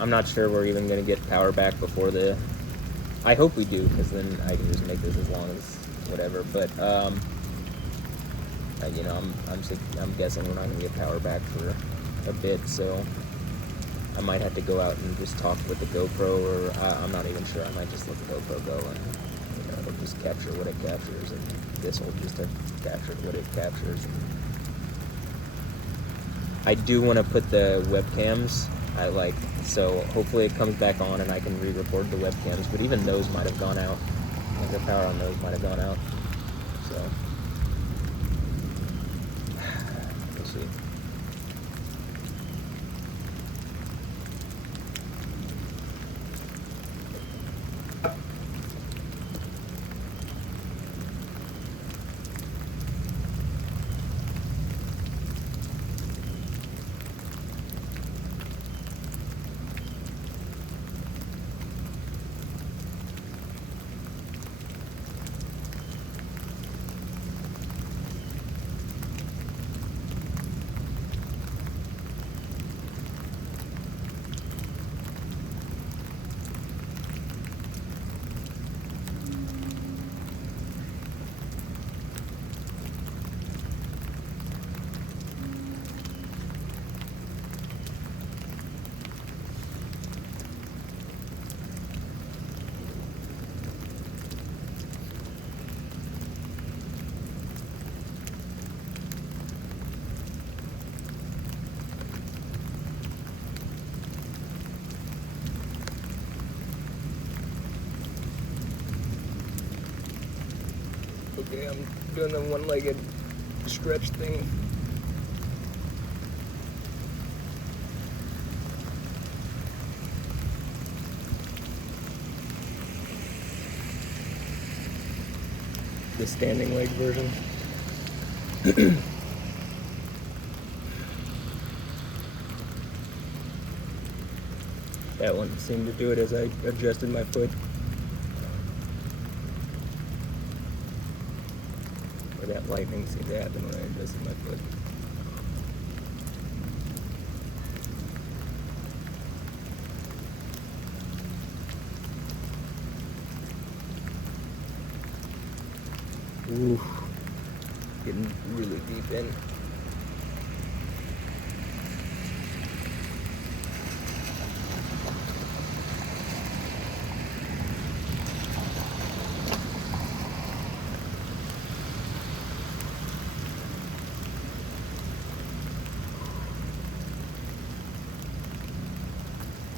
I'm not sure we're even going to get power back before the... I hope we do, because then I can just make this as long as whatever, but, you know, I'm guessing we're not going to get power back for a bit, so I might have to go out and just talk with the GoPro, or I'm not even sure. I might just let the GoPro go, and, you know, it'll just capture what it captures, and this will just have captured what it captures. I do want to put the webcams... so hopefully it comes back on and I can re-record the webcams, but even those might have gone out. Like the power on those might have gone out. So, we'll see. Okay, I'm doing the one-legged stretch thing. The standing leg version. That one seemed to do it as I adjusted my foot. Or that lightning seemed to happen when I adjusted my foot. Ooh, getting really deep in.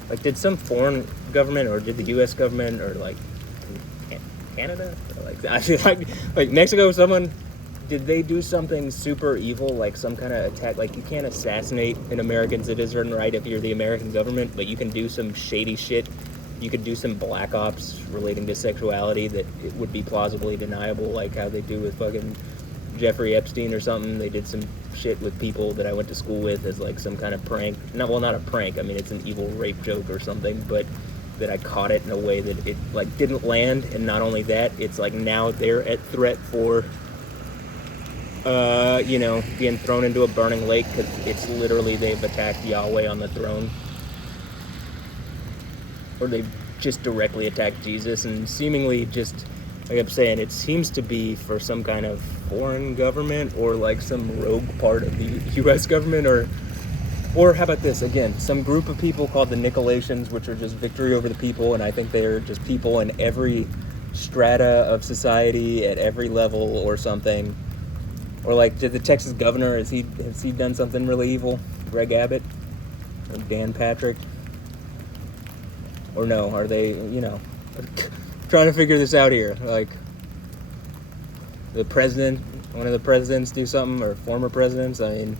Like, did some foreign government, or did the U.S. government, or like Canada, or like I feel like Mexico, someone, did they do something super evil, like some kind of attack? Like, you can't assassinate an American citizen, right, if you're the American government, but you can do some shady shit. You could do some black ops relating to sexuality that it would be plausibly deniable, like how they do with fucking Jeffrey Epstein or something. They did some shit with people that I went to school with as like some kind of prank. Not a prank. I mean, it's an evil rape joke or something, but that I caught it in a way that it like didn't land. And not only that, it's like now they're at threat for, being thrown into a burning lake because it's literally they've attacked Yahweh on the throne, or they've just directly attacked Jesus, and seemingly just. Like I'm saying, it seems to be for some kind of foreign government or like some rogue part of the U.S. government, or how about this, again, some group of people called the Nicolaitans, which are just victory over the people, and I think they're just people in every strata of society at every level or something. Or like, did the Texas governor, has he done something really evil? Greg Abbott? Or Dan Patrick? Or no, are they, trying to figure this out here. Like, the president, one of the presidents do something, or former presidents. I mean,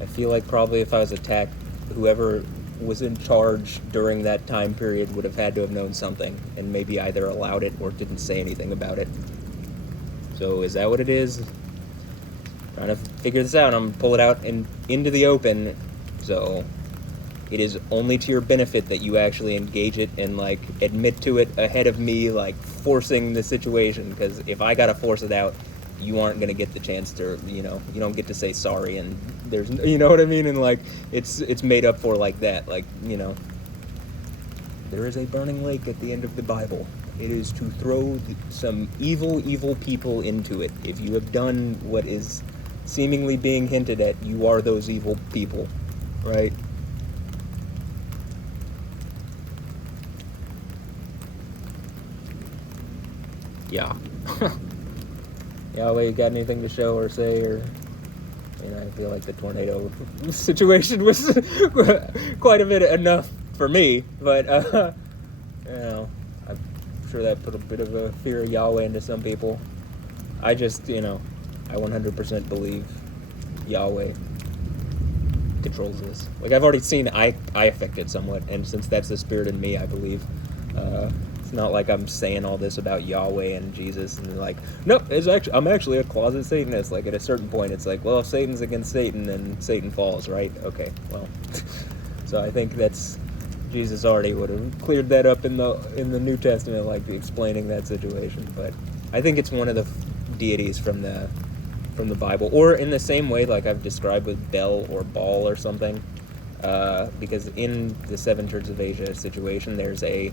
I feel like probably if I was attacked, whoever was in charge during that time period would have had to have known something, and maybe either allowed it or didn't say anything about it. So is that what it is? Trying to figure this out. I'm gonna pull it out and into the open. So it is only to your benefit that you actually engage it and like admit to it ahead of me, like forcing the situation, because if I gotta force it out, you aren't gonna get the chance to, you don't get to say sorry, and there's, you know what I mean, and like it's made up for like that, like, there is a burning lake at the end of the Bible. It is to throw some evil people into it. If you have done what is seemingly being hinted at, you are those evil people, right? Yeah. Yahweh, you got anything to show or say, or, I feel like the tornado situation was quite a bit enough for me, but, I'm sure that put a bit of a fear of Yahweh into some people. I just, I 100% believe Yahweh controls this. Like, I've already seen I affect it somewhat, and since that's the spirit in me, I believe, it's not like I'm saying all this about Yahweh and Jesus and like, nope, I'm actually a closet Satanist. Like, at a certain point, it's like, well, if Satan's against Satan, then Satan falls, right? Okay, well, so I think that's, Jesus already would have cleared that up in the New Testament, like explaining that situation. But I think it's one of the deities from the Bible, or in the same way, like I've described with Bel or Baal or something, because in the Seven Churches of Asia situation, there's a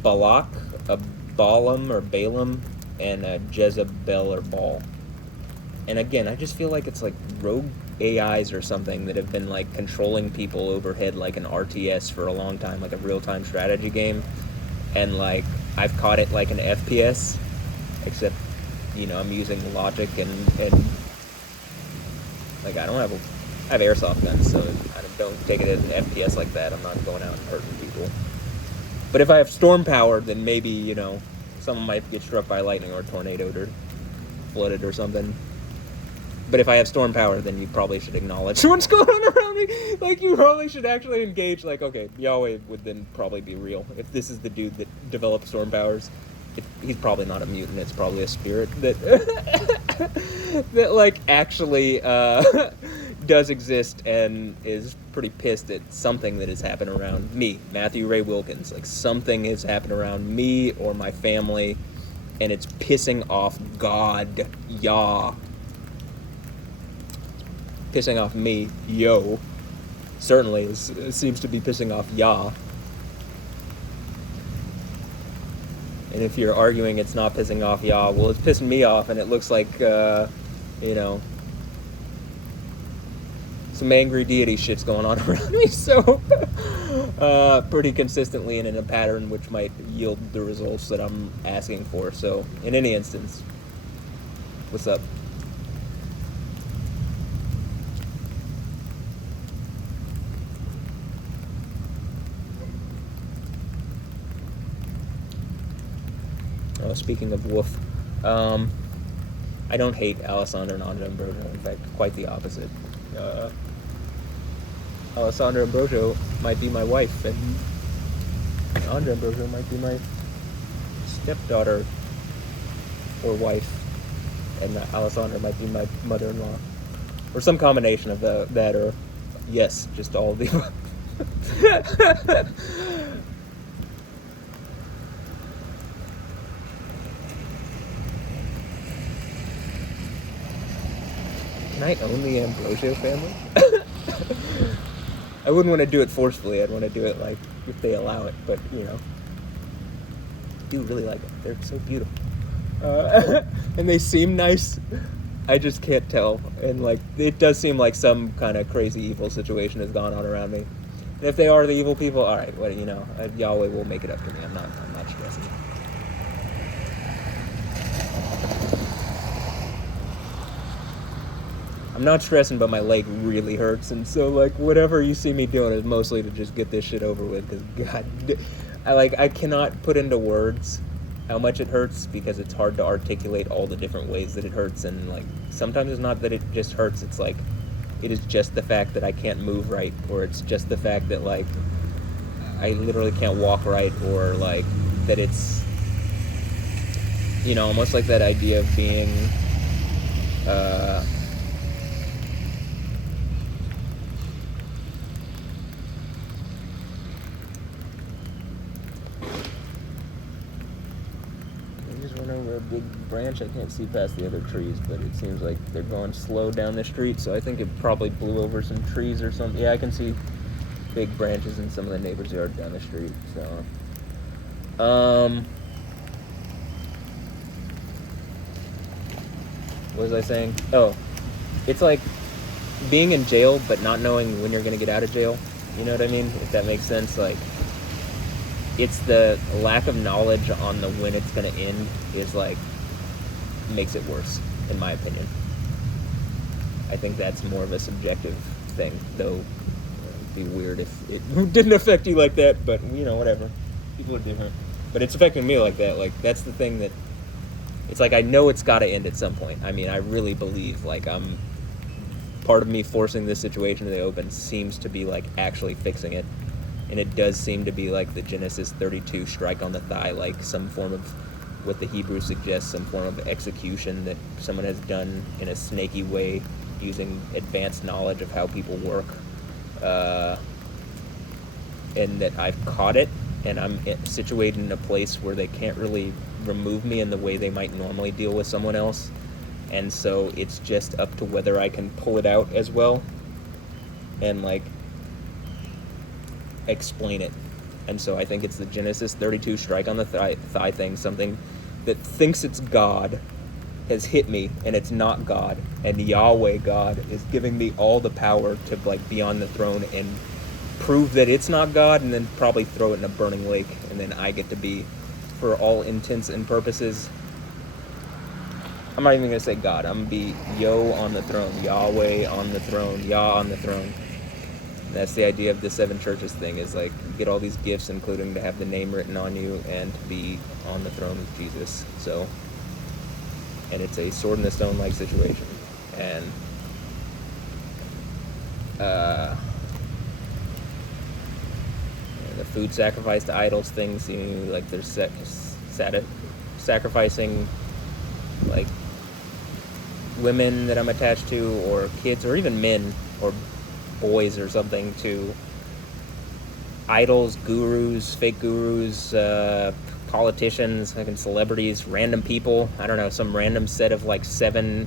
Balak, a Balaam or Balaam, and a Jezebel or Baal. And again, I just feel like it's like rogue AIs or something that have been like controlling people overhead like an RTS for a long time, like a real-time strategy game. And like, I've caught it like an FPS, except, I'm using logic and like, I have airsoft guns, so I don't take it as an FPS like that. I'm not going out and hurting people. But if I have storm power, then maybe, you know, someone might get struck by lightning or tornadoed or flooded or something. But if I have storm power, then you probably should acknowledge what's going on around me. Like, you probably should actually engage, like, okay, Yahweh would then probably be real. If this is the dude that developed storm powers, he's probably not a mutant. It's probably a spirit that, that like, actually does exist and is pretty pissed at something that has happened around me, Matthew Ray Wilkins. Like, something has happened around me or my family, and it's pissing off God, Yah. Pissing off me, yo. Certainly it seems to be pissing off Yah. And if you're arguing it's not pissing off Yah, well, it's pissing me off, and it looks like, you know, some angry deity shit's going on around me, so pretty consistently and in a pattern which might yield the results that I'm asking for. So, in any instance, what's up? Speaking of woof, I don't hate Alessandra and Andrea Ambrosio. In fact, quite the opposite. Alessandra Ambrosio might be my wife, and Andrea Ambrosio might be my stepdaughter or wife, and Alessandra might be my mother-in-law, or some combination of that, or yes, just all of the above. Can I own the Ambrosio family? I wouldn't want to do it forcefully. I'd want to do it like if they allow it. But, you know, I do really like them. They're so beautiful. And they seem nice. I just can't tell. And, like, it does seem like some kind of crazy evil situation has gone on around me. And if they are the evil people, all right, well, you know, Yahweh will make it up to me. I'm not stressing. I'm not stressing, but my leg really hurts, and so, like, whatever you see me doing is mostly to just get this shit over with, because, God, I cannot put into words how much it hurts, because it's hard to articulate all the different ways that it hurts, and, like, sometimes it's not that it just hurts, it's, like, it is just the fact that I can't move right, or it's just the fact that, like, I literally can't walk right, or, like, that it's, you know, almost like that idea of being, over a big branch. I can't see past the other trees, but it seems like they're going slow down the street, so I think it probably blew over some trees or something. Yeah, I can see big branches in some of the neighbors' yard down the street, so what was I saying? Oh, it's like being in jail but not knowing when you're going to get out of jail. You know what I mean? If that makes sense. Like, it's the lack of knowledge on the when it's going to end is, like, makes it worse, in my opinion. I think that's more of a subjective thing, though it'd be weird if it didn't affect you like that, but, you know, whatever. People are different. But it's affecting me like that. Like, that's the thing that, it's like I know it's got to end at some point. I mean, I really believe, like, part of me forcing this situation to the open seems to be, like, actually fixing it. And it does seem to be like the Genesis 32 strike on the thigh, like some form of what the Hebrew suggests, some form of execution that someone has done in a snaky way using advanced knowledge of how people work. And that I've caught it, and I'm situated in a place where they can't really remove me in the way they might normally deal with someone else. And so it's just up to whether I can pull it out as well and, like, explain it. And so I think it's the Genesis 32 strike on the thigh thing, something that thinks it's God has hit me, and it's not God, and Yahweh God is giving me all the power to, like, be on the throne and prove that it's not God, and then probably throw it in a burning lake, and then I get to be, for all intents and purposes, I'm not even gonna say God, I'm gonna be Yo on the throne, Yahweh on the throne, Yah on the throne. That's the idea of the seven churches thing, is like you get all these gifts, including to have the name written on you and to be on the throne with Jesus. So, and it's a sword in the stone like situation. And the food sacrifice to idols things, you know, like there's sacrificing like women that I'm attached to, or kids, or even men or boys or something, to idols, gurus, fake gurus, politicians, fucking celebrities, random people. I don't know, some random set of like seven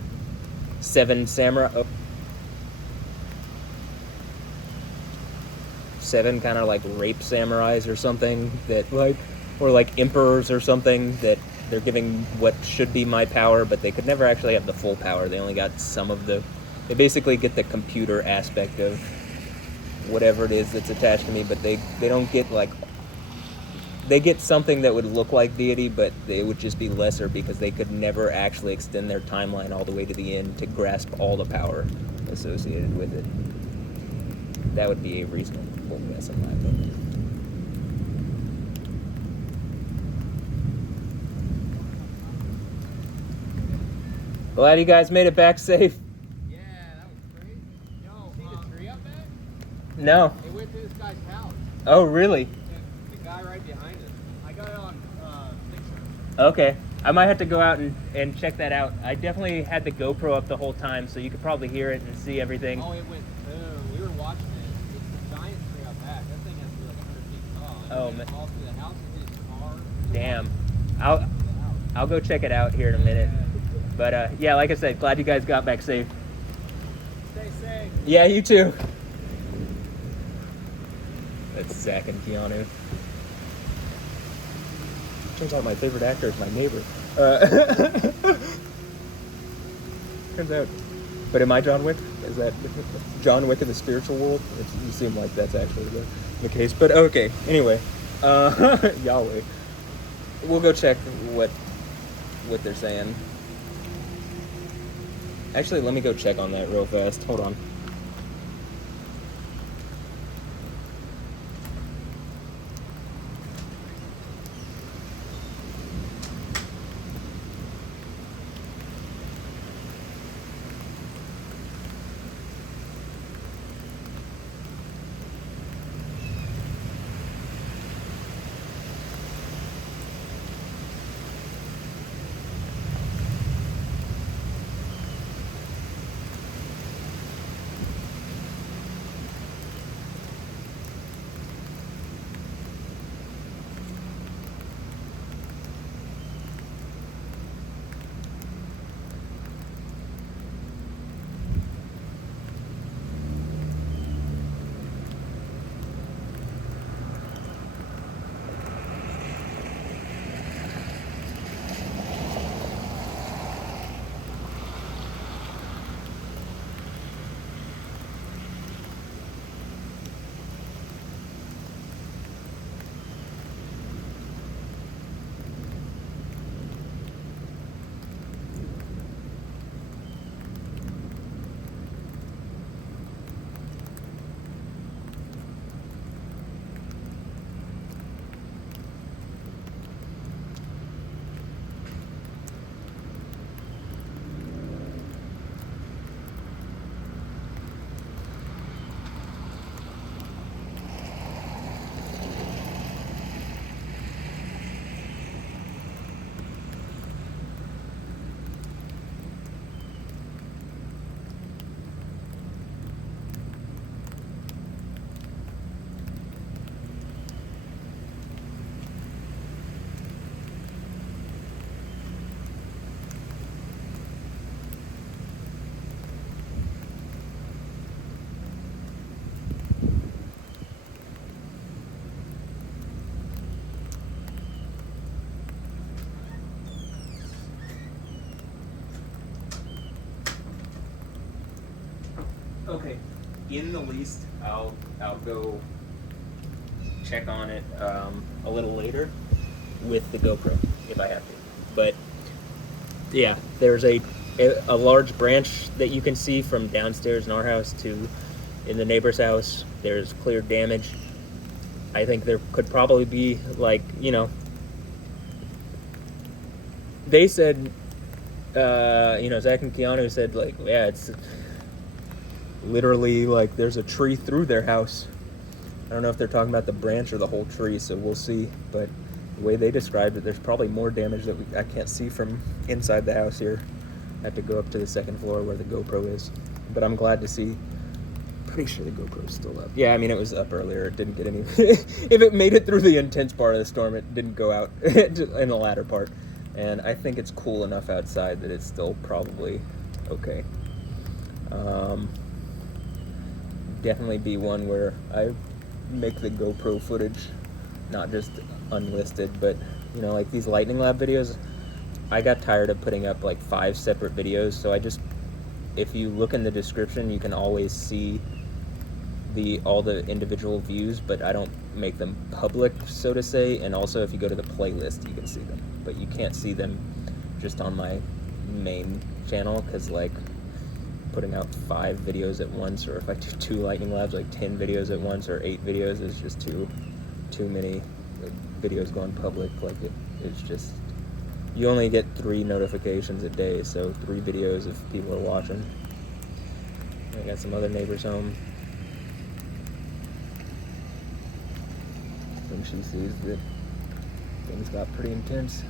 samurai. Oh. Seven kind of like rape samurais or something that like, or like emperors or something that they're giving what should be my power, but they could never actually have the full power. They only got some of the, they basically get the computer aspect of whatever it is that's attached to me, but they don't get like, they get something that would look like deity, but they would just be lesser because they could never actually extend their timeline all the way to the end to grasp all the power associated with it. That would be a reasonable guess in my opinion. Glad you guys made it back safe. Yeah, that was great. Yo, see the tree up there? No. It went through this guy's house. Oh, really? The guy right behind us. I got it on picture. Okay. I might have to go out and check that out. I definitely had the GoPro up the whole time, so you could probably hear it and see everything. Oh, it went through. We were watching it. It's a giant tree out back. That thing has to be like 100 feet tall. And Oh, it man. all through the house and his car. Damn. I'll go check it out here in a minute. But yeah, like I said, glad you guys got back safe. Stay safe. Yeah, you too. That's Zach and Keanu. Turns out my favorite actor is my neighbor. Turns out. But am I John Wick? Is that John Wick in the spiritual world? You seem like that's actually the case. But okay, anyway. Yahweh. We'll go check what they're saying. Actually, let me go check on that real fast. Hold on. Okay, in the least, I'll go check on it a little later with the GoPro if I have to. But yeah, there's a large branch that you can see from downstairs in our house to in the neighbor's house. There's clear damage. I think there could probably be, like, you know, they said, you know, Zach and Keanu said, like, yeah, it's literally, like, there's a tree through their house. I don't know if they're talking about the branch or the whole tree, so we'll see. But the way they described it, there's probably more damage that I can't see from inside the house here. I have to go up to the second floor where the GoPro is. But I'm glad to see. Pretty sure the GoPro's still up. Yeah, I mean, it was up earlier. It didn't get any... if it made it through the intense part of the storm, it didn't go out in the latter part. And I think it's cool enough outside that it's still probably okay. Definitely be one where I make the GoPro footage not just unlisted, but, you know, like these lightning lab videos, I got tired of putting up like 5 separate videos, so I just, if you look in the description, you can always see all the individual views, but I don't make them public, so to say. And also, if you go to the playlist, you can see them, but you can't see them just on my main channel, because like putting out 5 videos at once, or if I do 2 lightning labs, like 10 videos at once or 8 videos is just too many videos going public. Like it's just, you only get 3 notifications a day, so 3 videos if people are watching. I got some other neighbors home. When she sees that things got pretty intense.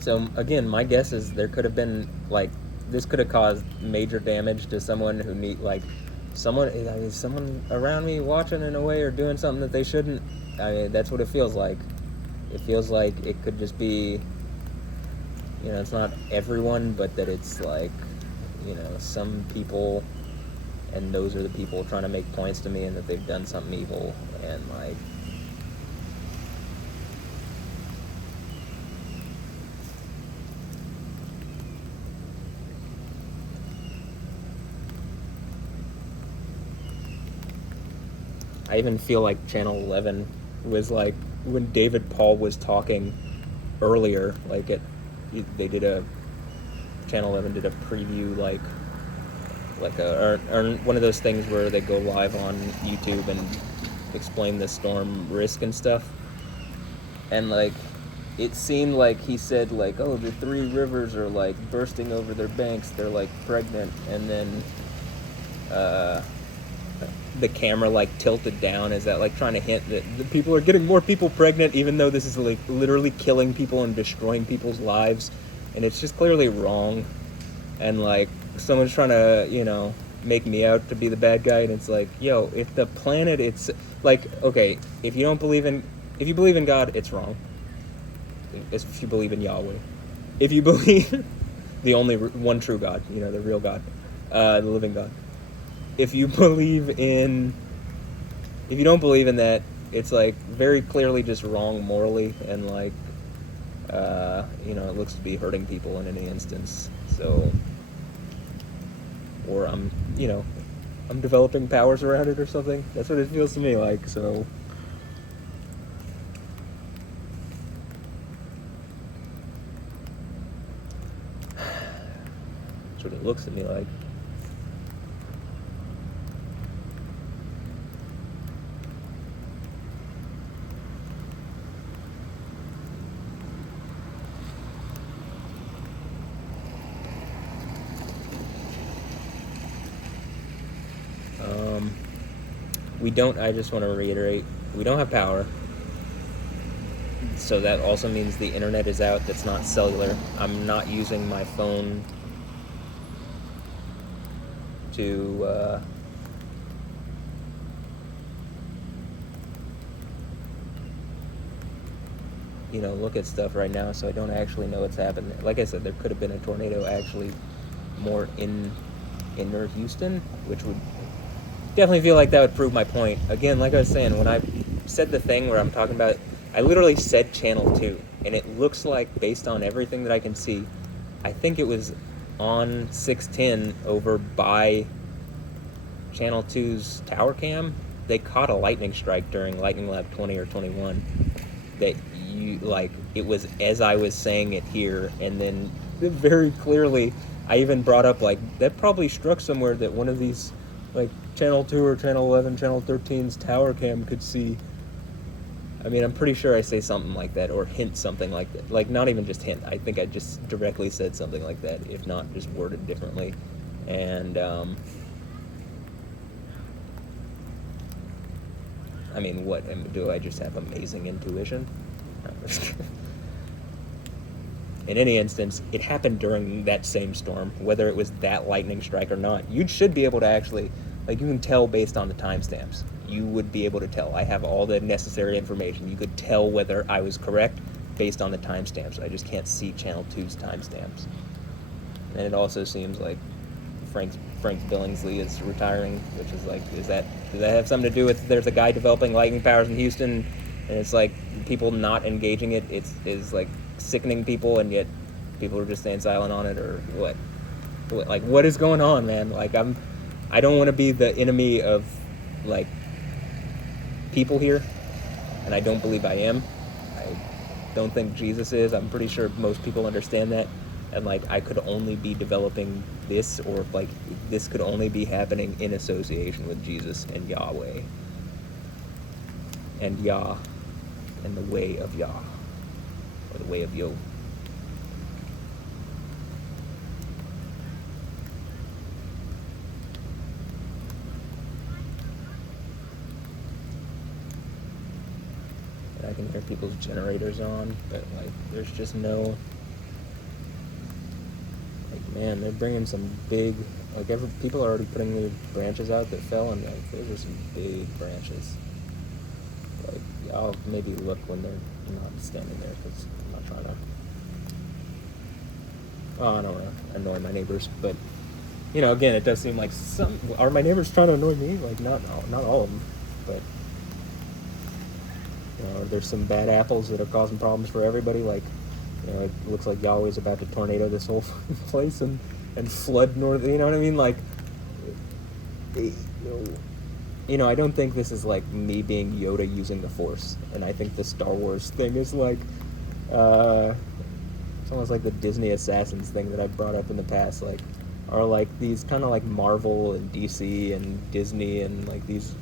So again, my guess is there could have been, like, this could have caused major damage to someone who someone around me watching in a way or doing something that they shouldn't. I mean, that's what it feels like. It feels like it could just be, you know, it's not everyone, but that it's like, you know, some people, and those are the people trying to make points to me, and that they've done something evil, and like, I even feel like Channel 11 was like, when David Paul was talking earlier, like they did Channel 11 did a preview, like or one of those things where they go live on YouTube and explain the storm risk and stuff. And like, it seemed like he said like, oh, the 3 rivers are like bursting over their banks, they're like pregnant, and then the camera like tilted down. Is that like trying to hint that the people are getting more people pregnant, even though this is like literally killing people and destroying people's lives, and it's just clearly wrong. And like, someone's trying to, you know, make me out to be the bad guy, and it's like, yo, if the planet, it's like, okay, if you believe in God, it's wrong. If you believe in Yahweh, if you believe the only one true God, you know, the real God, the living God. If you don't believe in that, it's like very clearly just wrong morally, and like, you know, it looks to be hurting people in any instance. So, or I'm developing powers around it or something. That's what it feels to me like. So, that's what it looks to me like. I just want to reiterate, we don't have power. So that also means the internet is out. That's not cellular. I'm not using my phone to, you know, look at stuff right now, so I don't actually know what's happened. Like I said, there could have been a tornado actually more in inner Houston, which would definitely feel like that would prove my point. Again, like I was saying, when I said the thing where I'm talking about, I literally said Channel 2, and it looks like, based on everything that I can see, I think it was on 610 over by Channel 2's tower cam. They caught a lightning strike during Lightning Lab 20 or 21 that you, like, it was as I was saying it here, and then very clearly I even brought up, like, that probably struck somewhere that one of like channel 2 or channel 11, channel 13's tower cam could see. I mean, I'm pretty sure I say something like that, or hint something like that. Like, not even just hint. I think I just directly said something like that, if not just worded differently. And, I mean, what? Do I just have amazing intuition? In any instance, it happened during that same storm, whether it was that lightning strike or not. You should be able to actually, like, you can tell based on the timestamps. You would be able to tell. I have all the necessary information. You could tell whether I was correct based on the timestamps. I just can't see Channel 2's timestamps. And it also seems like Frank Billingsley is retiring, which is like, does that have something to do with there's a guy developing lightning powers in Houston, and it's like people not engaging it, is like sickening people, and yet people are just staying silent on it, or what? Like, what is going on, man? Like, I don't want to be the enemy of, like, people here, and I don't believe I am. I don't think Jesus is. I'm pretty sure most people understand that. And, like, I could only be developing this, or, like, this could only be happening in association with Jesus and Yahweh. And Yah. And the way of Yah. Or the way of Yo. And I can hear people's generators on, but, like, there's just no... Man, they're bringing some big, like, people are already putting the branches out that fell, and, like, those are some big branches. Like, I'll maybe look when they're not standing there, because I'm not trying to, I don't want to annoy my neighbors, but, you know, again, it does seem like are my neighbors trying to annoy me? Like, not all of them, but, you know, there's some bad apples that are causing problems for everybody, like, you know, it looks like Yahweh's about to tornado this whole place and flood north. You know what I mean? Like, you know, I don't think this is like me being Yoda using the Force. And I think the Star Wars thing is like, it's almost like the Disney Assassins thing that I've brought up in the past. Like, are like these kind of like Marvel and DC and Disney and like these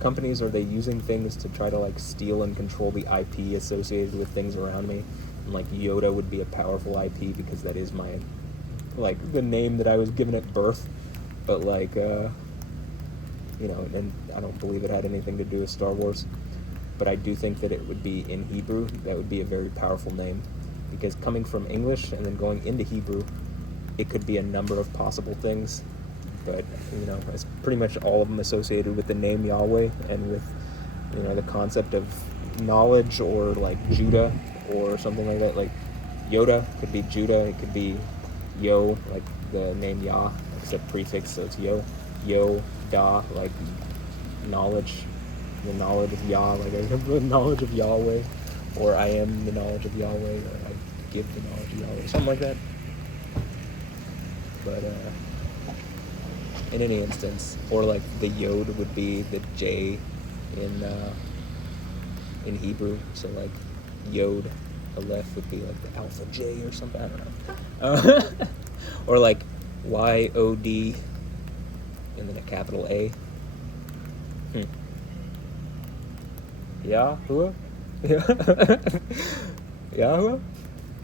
companies, are they using things to try to like steal and control the IP associated with things around me? And like Yoda would be a powerful IP because that is my, like, the name that I was given at birth. But like, you know, and I don't believe it had anything to do with Star Wars. But I do think that it would be in Hebrew. That would be a very powerful name, because coming from English and then going into Hebrew, it could be a number of possible things. But, you know, it's pretty much all of them associated with the name Yahweh and with, you know, the concept of knowledge, or like Judah or something like that. Like Yoda could be Judah, it could be Yo, like the name Yah, except prefix, so it's Yo, Da, like knowledge, the knowledge of Yah, like I have the knowledge of Yahweh, or I am the knowledge of Yahweh, or I give the knowledge of Yahweh, something like that. But, in any instance, or like the Yod would be the J in Hebrew, so like Yod, Aleph would be like the Alpha J or something, I don't know. Or like YOD and then a capital A. Yahuwah? Yahuwah?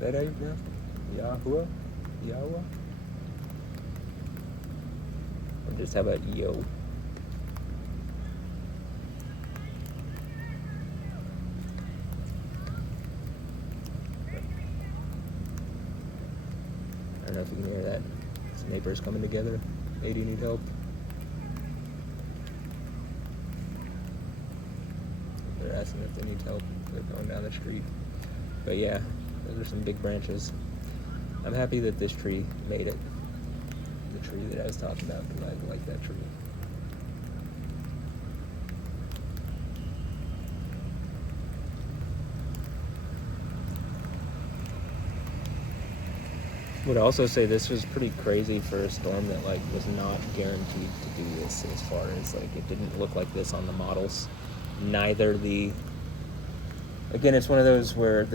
That how you pronounce it? Yahuwah? Yahweh? Or just how about Yo? I don't know if you can hear that. Some neighbors coming together. Hey, do you need help? They're asking if they need help. They're going down the street. But yeah, those are some big branches. I'm happy that this tree made it. The tree that I was talking about, because I like that tree. Would also say this was pretty crazy for a storm that like was not guaranteed to do this, as far as like it didn't look like this on the models. Neither the, again, it's one of those where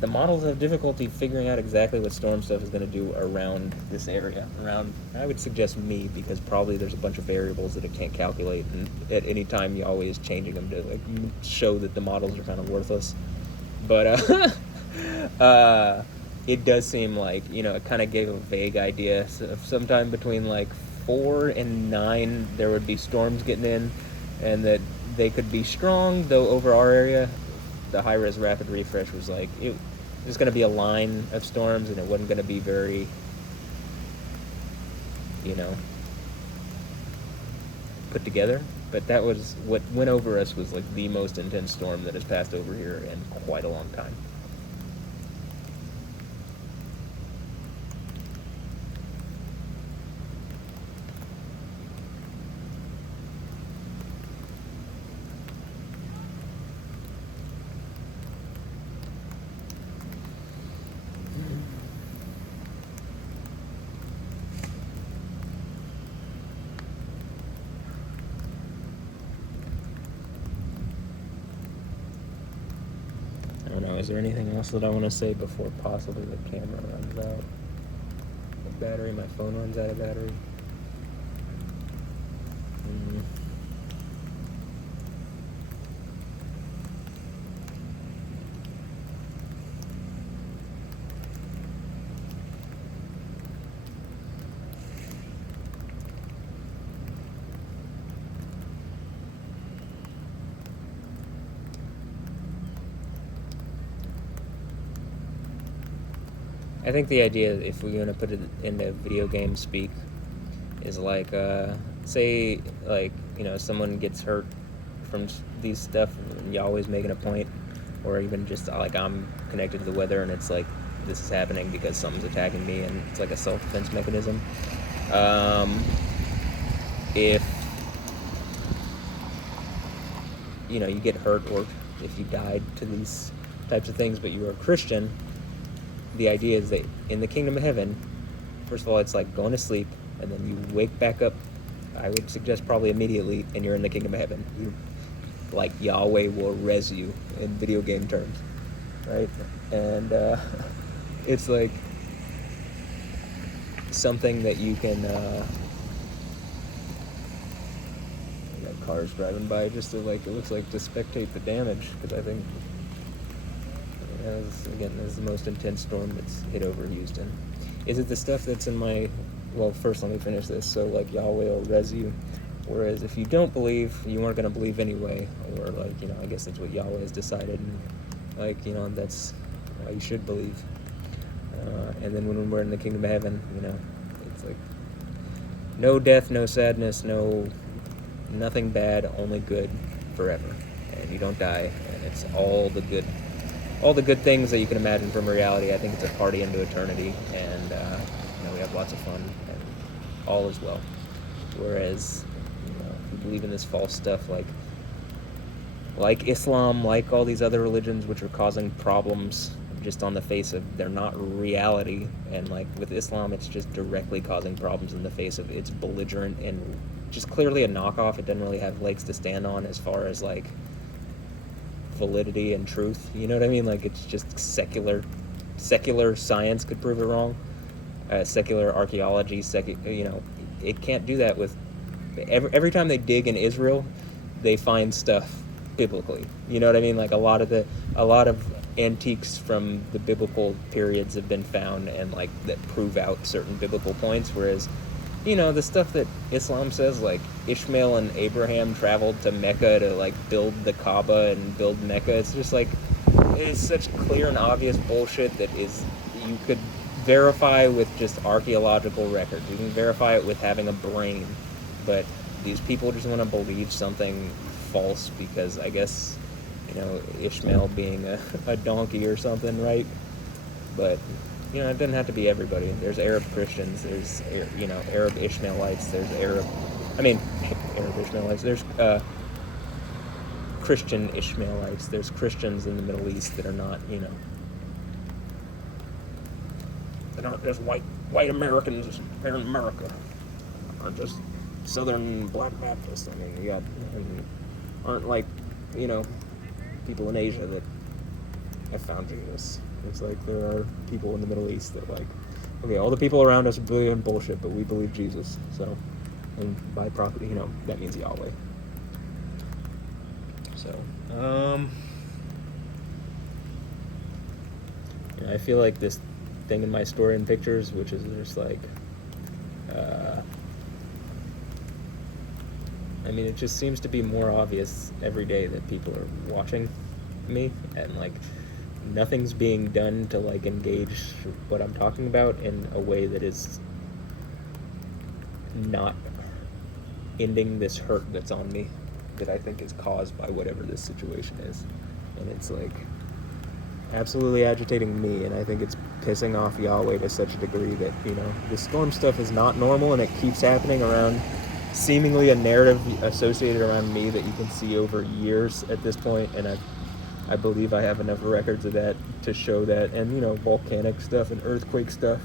the models have difficulty figuring out exactly what storm stuff is going to do around this area. Around, I would suggest me, because probably there's a bunch of variables that it can't calculate, and at any time Yahweh is changing them to like show that the models are kind of worthless. But it does seem like, it kind of gave a vague idea of sometime between like 4 and 9 there would be storms getting in, and that they could be strong, though over our area the high-res rapid refresh was like it was going to be a line of storms, and it wasn't going to be very put together. But that was what went over us, was like the most intense storm that has passed over here in quite a long time. I don't know, is there anything else that I want to say before possibly the camera runs out? The battery, my phone runs out of battery. I think the idea, if we're going to put it into video game speak, is like, say, like, someone gets hurt from these stuff, and Yahweh's making a point, or even just like I'm connected to the weather, and it's like this is happening because something's attacking me, and it's like a self-defense mechanism. If you get hurt, or if you died to these types of things, but you were a Christian, the idea is that in the kingdom of heaven, first of all, it's like going to sleep, and then you wake back up, I would suggest probably immediately, and you're in the kingdom of heaven. Like Yahweh will res you in video game terms, right? And it's like something that you can I got cars driving by just to it looks like to spectate the damage, because I think this is the most intense storm that's hit over Houston. Is it the stuff that's in my... Well, first let me finish this. So, like, Yahweh will res you. Whereas if you don't believe, you aren't going to believe anyway. Or, I guess that's what Yahweh has decided. And, that's why you should believe. And then when we're in the kingdom of heaven, it's like no death, no sadness, nothing bad, only good forever. And you don't die. And it's all the good things that you can imagine from reality. I think it's a party into eternity, and we have lots of fun, and all is well. Whereas, if you believe in this false stuff like Islam, like all these other religions which are causing problems just on the face of, they're not reality, and like with Islam, it's just directly causing problems in the face of, it's belligerent and just clearly a knockoff. It doesn't really have legs to stand on as far as validity and truth, you know what I mean? It's just secular science could prove it wrong. Secular archaeology, it can't do that with every time they dig in Israel, they find stuff biblically. You know what I mean? A lot of antiques from the biblical periods have been found, and that prove out certain biblical points, whereas the stuff that Islam says, Ishmael and Abraham traveled to Mecca to build the Kaaba and build Mecca, it's just it is such clear and obvious bullshit that you could verify with just archaeological records. You can verify it with having a brain, but these people just want to believe something false because I guess Ishmael being a donkey or something, right? But it doesn't have to be everybody. There's Arab Christians, there's, Arab Ishmaelites, there's Arab Ishmaelites, there's Christian Ishmaelites, there's Christians in the Middle East that are not, they're not just white Americans here in America, or just Southern Black Baptists. Aren't people in Asia that have found Jesus. It's like there are people in the Middle East that like, okay, all the people around us believe in bullshit, but we believe Jesus. So, and by property, that means Yahweh. So, I feel like this thing in my story and pictures, which is just like, it just seems to be more obvious every day that people are watching me, and like nothing's being done to like engage what I'm talking about in a way that is not ending this hurt that's on me, that I think is caused by whatever this situation is. And it's like absolutely agitating me, and I think it's pissing off Yahweh to such a degree that, the storm stuff is not normal, and it keeps happening around seemingly a narrative associated around me that you can see over years at this point, and I believe I have enough records of that to show that, and volcanic stuff and earthquake stuff,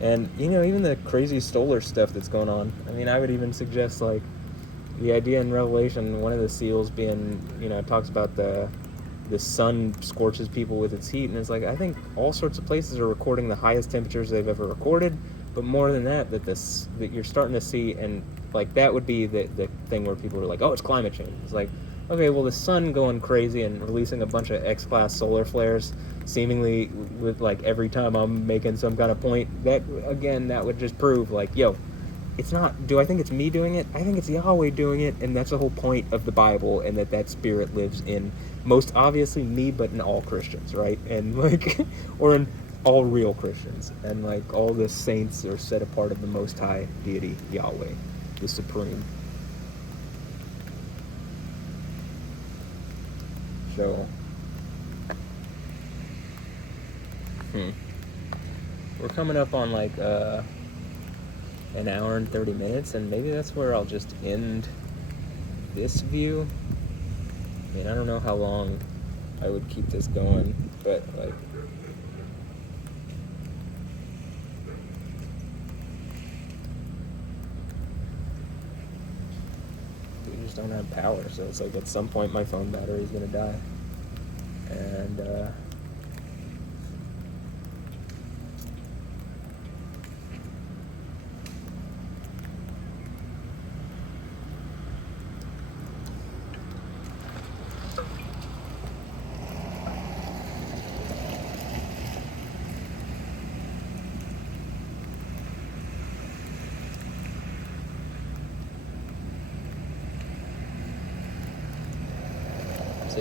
and even the crazy solar stuff that's going on. I would even suggest like the idea in Revelation, one of the seals being, talks about the sun scorches people with its heat, and it's like, I think all sorts of places are recording the highest temperatures they've ever recorded, but more than that, that you're starting to see, and like that would be the thing where people are like, oh, it's climate change. It's like, okay, well, the sun going crazy and releasing a bunch of X-class solar flares, seemingly with like every time I'm making some kind of point, that again, that would just prove like, yo, it's not, do I think it's me doing it? I think it's Yahweh doing it, and that's the whole point of the Bible, and that spirit lives in most obviously me, but in all Christians, right? And like, or in all real Christians, and like all the saints are set apart of the Most High deity, Yahweh, the Supreme. So, we're coming up on like an hour and 30 minutes, and maybe that's where I'll just end this view. I don't know how long I would keep this going, but like, we just don't have power, so it's like at some point my phone battery is gonna die, and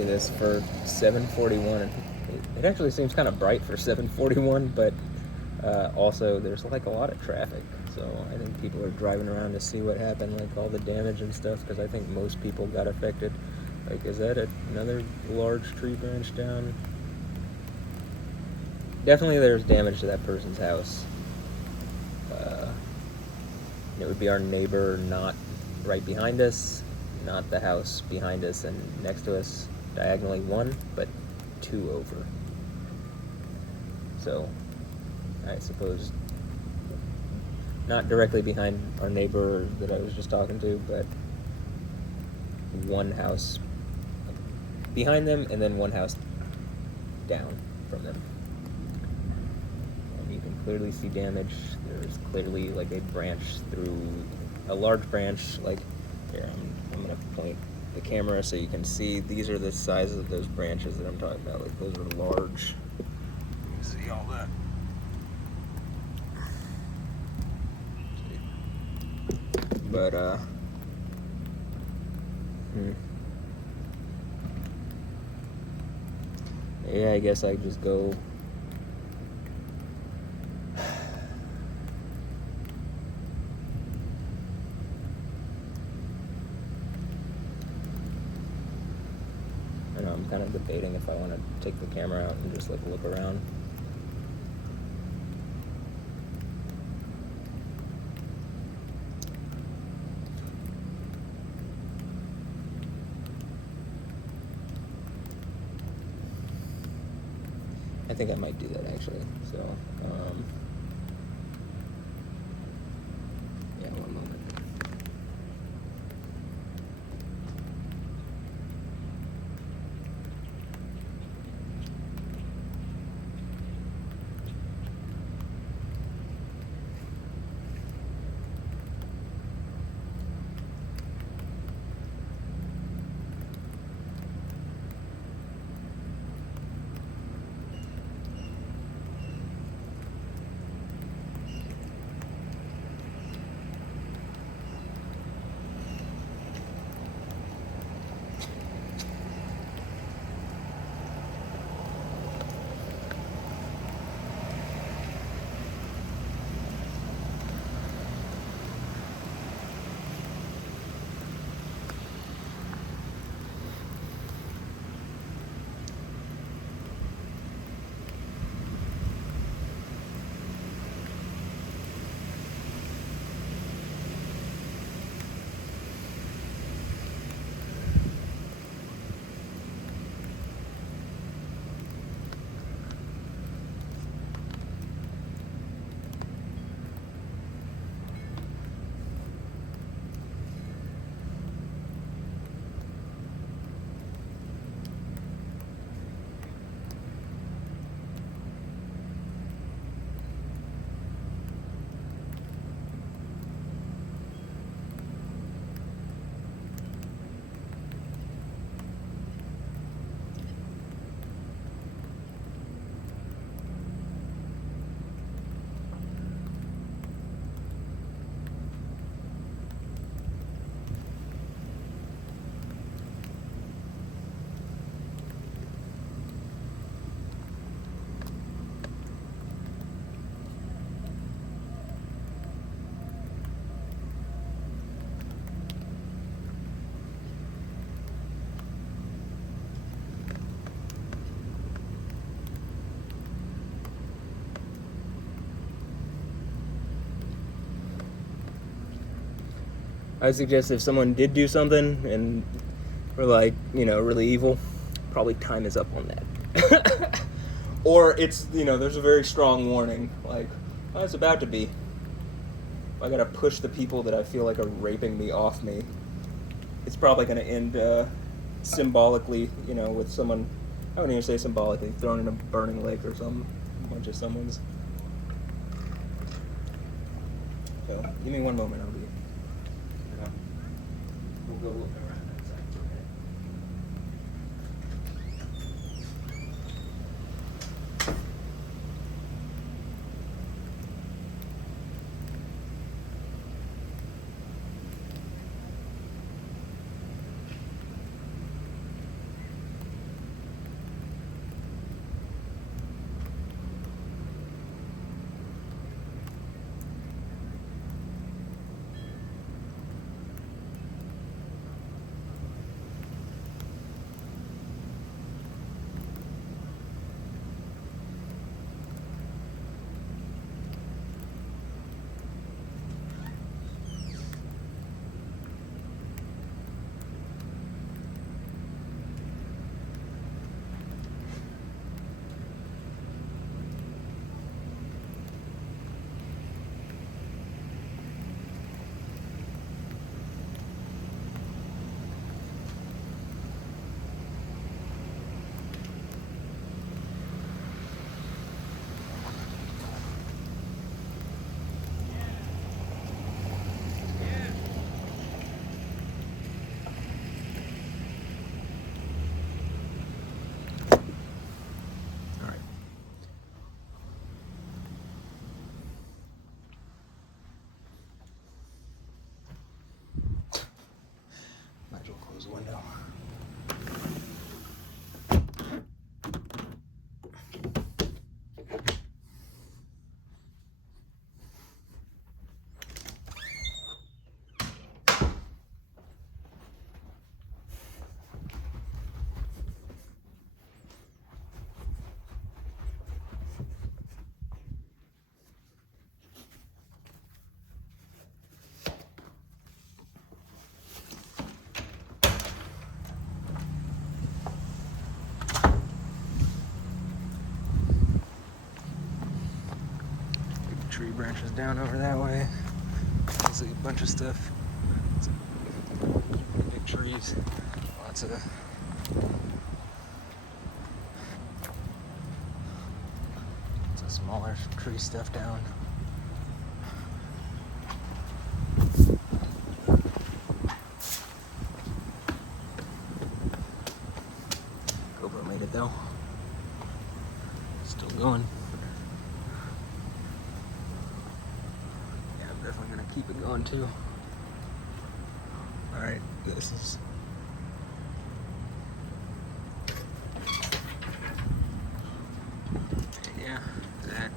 this for 7:41. It actually seems kind of bright for 7:41, but also there's like a lot of traffic, so I think people are driving around to see what happened, like all the damage and stuff, because I think most people got affected. Like, is that another large tree branch down? Definitely there's damage to that person's house. It would be our neighbor, not right behind us, not the house behind us and next to us, diagonally one, but two over. So, I suppose not directly behind our neighbor that I was just talking to, but one house behind them and then one house down from them. And you can clearly see damage. There's clearly like a branch through, a large branch, like, here, I'm going to point the camera so you can see. These are the sizes of those branches that I'm talking about. Like, those are large. You can see all that. But, yeah, I guess I just go. I know, I'm kind of debating if I want to take the camera out and just like look around. I think I might do that actually. So, yeah, one moment. I suggest if someone did do something and were like, you know, really evil, probably time is up on that. Or it's, you know, there's a very strong warning, like, oh, it's about to be. I gotta push the people that I feel like are raping me off me. It's probably gonna end symbolically, you know, with someone, I wouldn't even say symbolically, thrown in a burning lake or something. A bunch of someone's. So, give me one moment, I'll be. We'll go looking around that side for a minute. Might as well close the window. Tree branches down over that way. There's a bunch of stuff. Big trees. Lots of smaller tree stuff down. GoPro made it though. Still going. Definitely gonna keep it going too. Alright, this is yeah, that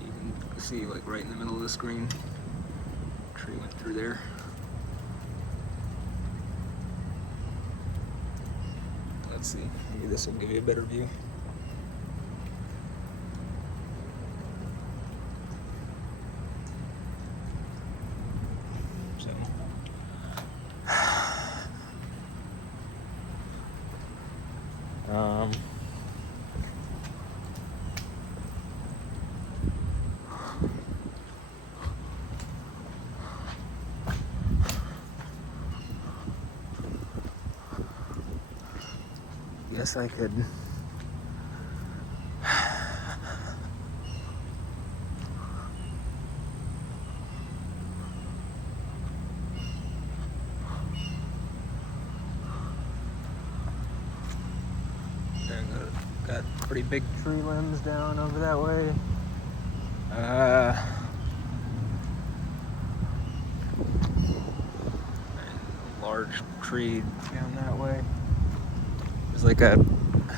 you can see like right in the middle of the screen. Tree went through there. Let's see, maybe this will give you a better view. Guess I could got pretty big tree limbs down over that way. Large tree down that way. There's like I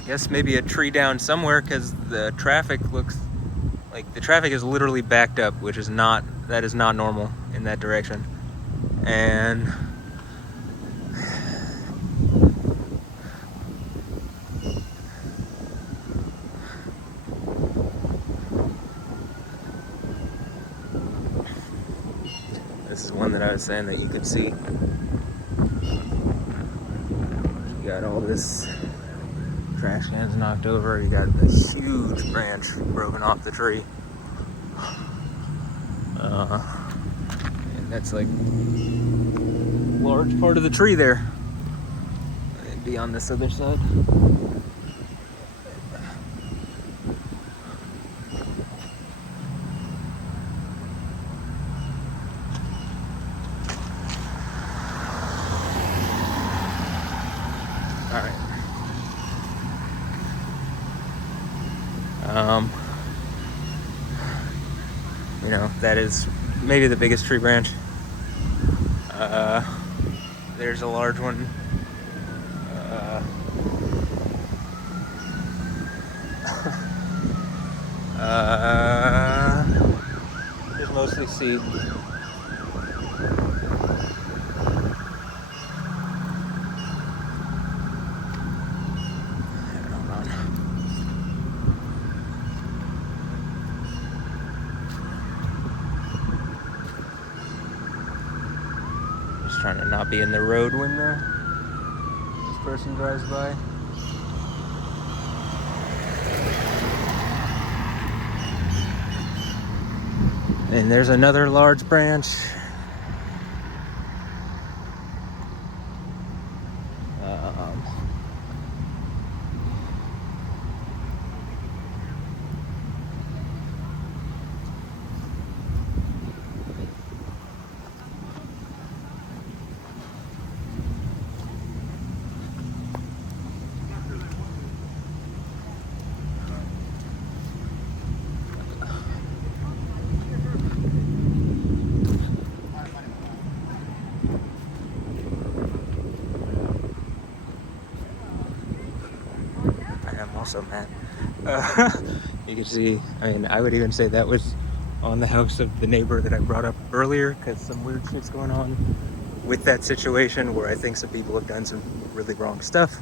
guess maybe a tree down somewhere because the traffic looks like the traffic is literally backed up, which is that is not normal in that direction. And This is one that I was saying that you could see. You got all this trash cans knocked over. You got this huge branch broken off the tree. And that's like a large part of the tree there. It'd be on this other side. Alright. You know, that is maybe the biggest tree branch. There's a large one. Just mostly seed. Just trying to not be in the road when this person drives by. And there's another large branch. Also, Matt, you can see, I mean, I would even say that was on the house of the neighbor that I brought up earlier, because some weird shit's going on with that situation where I think some people have done some really wrong stuff,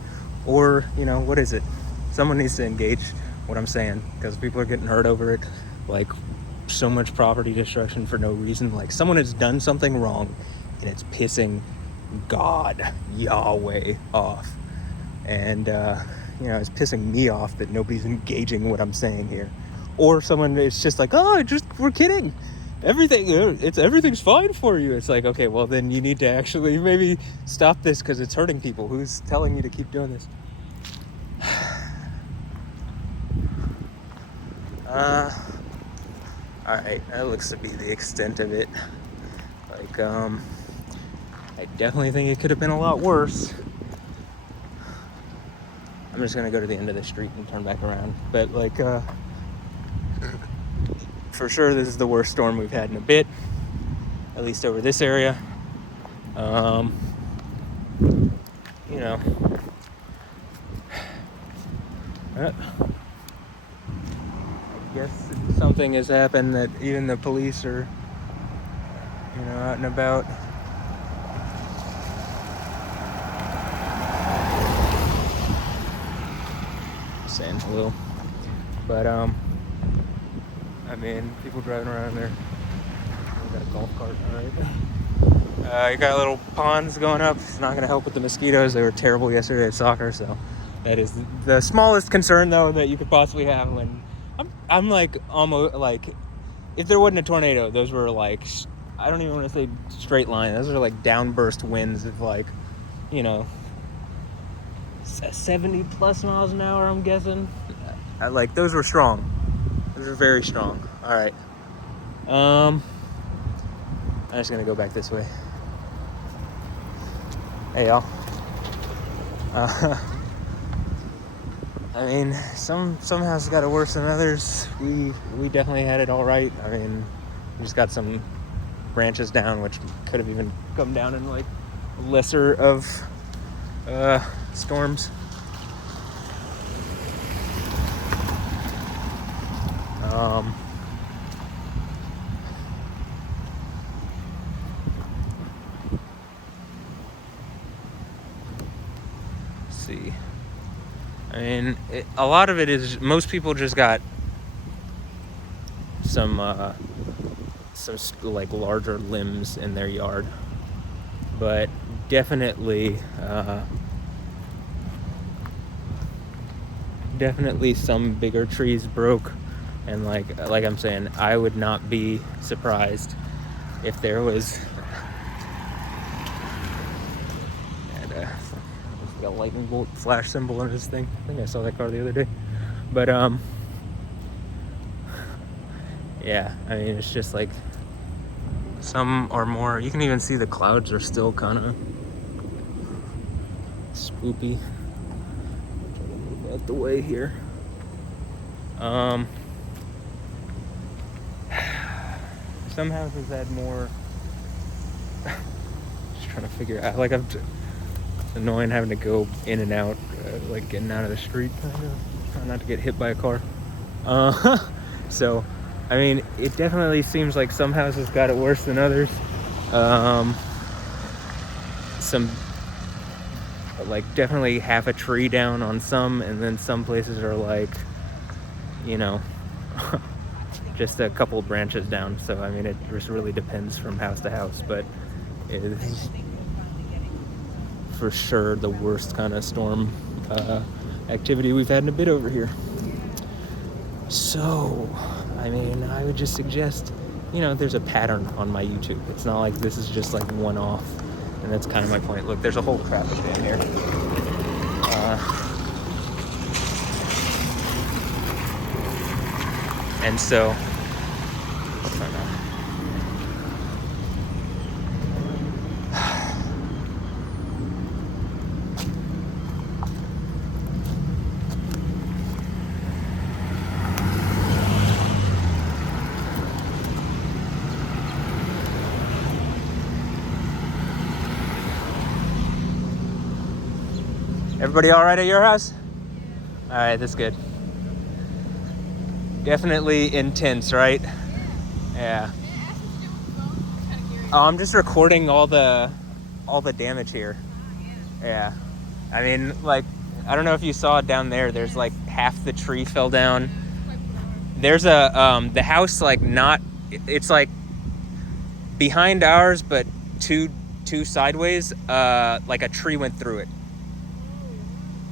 or, you know, what is it? Someone needs to engage what I'm saying, because people are getting hurt over it, like, so much property destruction for no reason. Like, someone has done something wrong, and it's pissing God, Yahweh, off. And, you know, it's pissing me off that nobody's engaging what I'm saying here. Or someone is just like, oh, we're kidding. Everything's fine for you. It's like, okay, well then you need to actually maybe stop this because it's hurting people. Who's telling you to keep doing this? Alright, that looks to be the extent of it. Like, I definitely think it could have been a lot worse. I'm just gonna go to the end of the street and turn back around. But like, for sure this is the worst storm we've had in a bit, at least over this area. You know, I guess something has happened that even the police are, you know, out and about. Saying hello, but I mean, people driving around there. We got a golf cart, all right. You got little ponds going up. It's not gonna help with the mosquitoes. They were terrible yesterday at soccer, so that is the smallest concern though that you could possibly have. When I'm like almost like, if there wasn't a tornado, those were like, I don't even want to say straight line. Those are like downburst winds of like, you know, 70 plus miles an hour, I'm guessing. Like, those were strong. Those were very strong. All right. I'm just gonna go back this way. Hey, y'all. I mean, some houses got it worse than others. We definitely had it all right. I mean, we just got some branches down, which could have even come down in like lesser of storms. Let's see. I mean, a lot of it is, most people just got some some like larger limbs in their yard, but definitely some bigger trees broke. And like I'm saying, I would not be surprised if there was a lightning bolt flash symbol on this thing. I think I saw that car the other day. But yeah, I mean, it's just like some or more. You can even see the clouds are still kind of spoopy. Try to move out the way here. Some houses had more. Just trying to figure out. Like it's annoying having to go in and out, like getting out of the street. Trying not to get hit by a car. So, I mean, it definitely seems like some houses got it worse than others. Some, like, definitely half a tree down on some, and then some places are like, you know, just a couple branches down. So, I mean, it just really depends from house to house, but it is for sure the worst kind of storm activity we've had in a bit over here. So, I mean, I would just suggest, you know, there's a pattern on my YouTube. It's not like this is just like one off, and that's kind of my point. Look, there's a whole traffic jam here. And so, I don't know. Everybody all right at your house? All right, that's good. Definitely intense, right? Yeah. Oh, I'm just recording all the damage here. Yeah. I mean, like, I don't know if you saw it down there. There's like half the tree fell down. There's a the house, like, not. It's like behind ours, but two sideways. Like a tree went through it.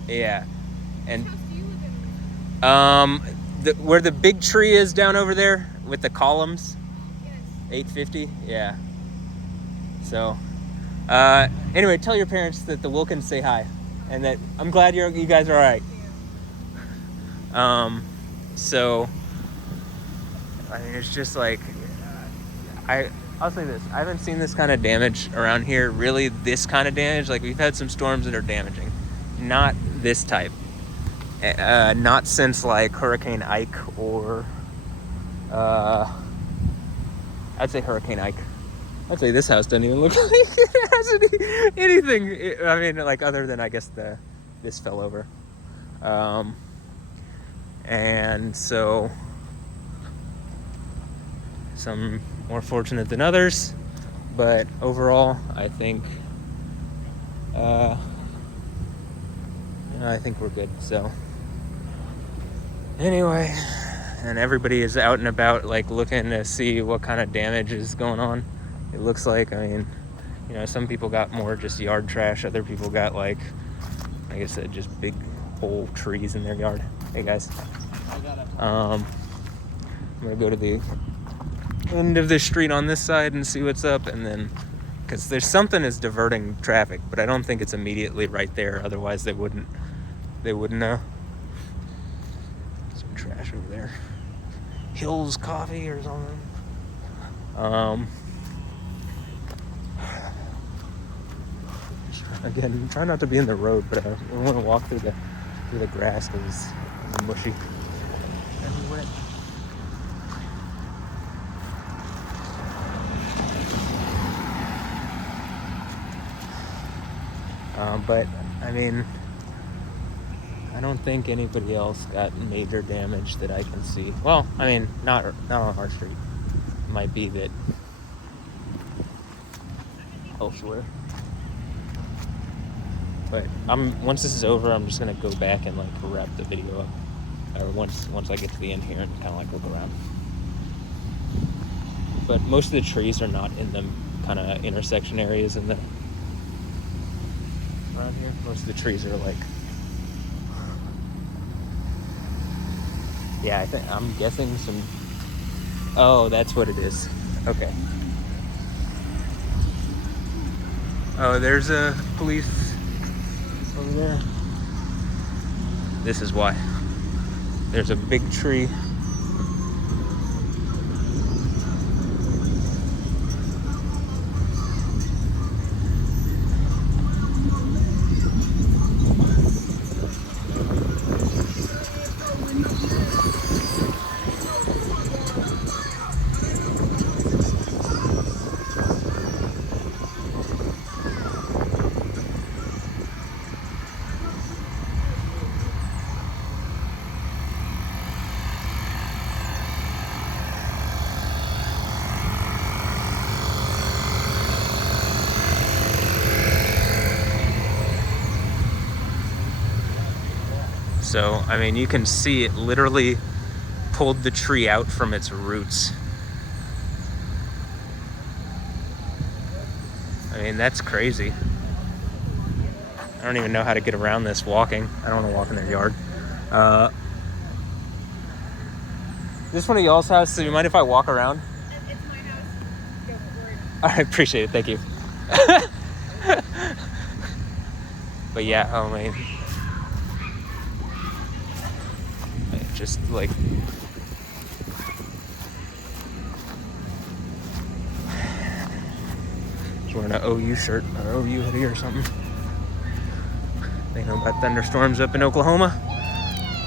Yeah. And where the big tree is down over there with the columns. Yes. 850. Yeah. So, anyway, tell your parents that the Wilkins say hi, and that I'm glad you guys are all right. So, I mean, it's just like, I'll say this: I haven't seen this kind of damage around here. Really, this kind of damage. Like, we've had some storms that are damaging, not this type. Not since like Hurricane Ike or I'd say Hurricane Ike. I'd say this house doesn't even look like it has anything. I mean, like, other than, I guess, this fell over. And so some more fortunate than others, but overall, I think we're good. So anyway, and everybody is out and about, like, looking to see what kind of damage is going on. It looks like, I mean, you know, some people got more just yard trash. Other people got, like I said, just big whole trees in their yard. Hey guys, I'm gonna go to the end of this street on this side and see what's up, and then, because there's something is diverting traffic, but I don't think it's immediately right there. Otherwise, they wouldn't know. Some trash over there. Hills Coffee or something. Again, try not to be in the road, but I want to walk through the grass because it's mushy and wet. But I mean, I don't think anybody else got major damage that I can see. Well, I mean, not on our street. It might be that elsewhere. But once this is over, I'm just gonna go back and, like, wrap the video up. Or once I get to the end here and kind of, like, look around. but most of the trees are not in the kind of intersection areas in the around here. Most of the trees are like, yeah, I'm guessing some. Oh, that's what it is. Okay. Oh, there's a police over there. This is why. There's a big tree. So, I mean, you can see it literally pulled the tree out from its roots. I mean, that's crazy. I don't even know how to get around this walking. I don't want to walk in their yard. Is this one of y'all's house? So you mind if I walk around? It's my house. Go for it. I appreciate it. Thank you. But yeah, I mean, just like, just wearing an OU shirt or OU hoodie or something. They know about thunderstorms up in Oklahoma.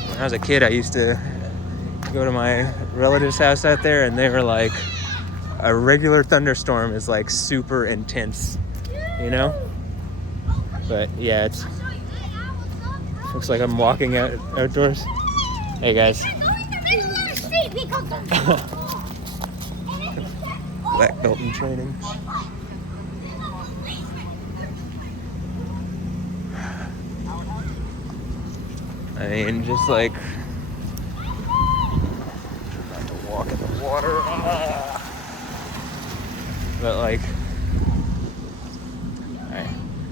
When I was a kid, I used to go to my relative's house out there, and they were like, a regular thunderstorm is like super intense, you know? But yeah, it's looks like I'm walking outdoors. Hey guys. Black belt in training. I mean, just like, not to walk in the water. But like,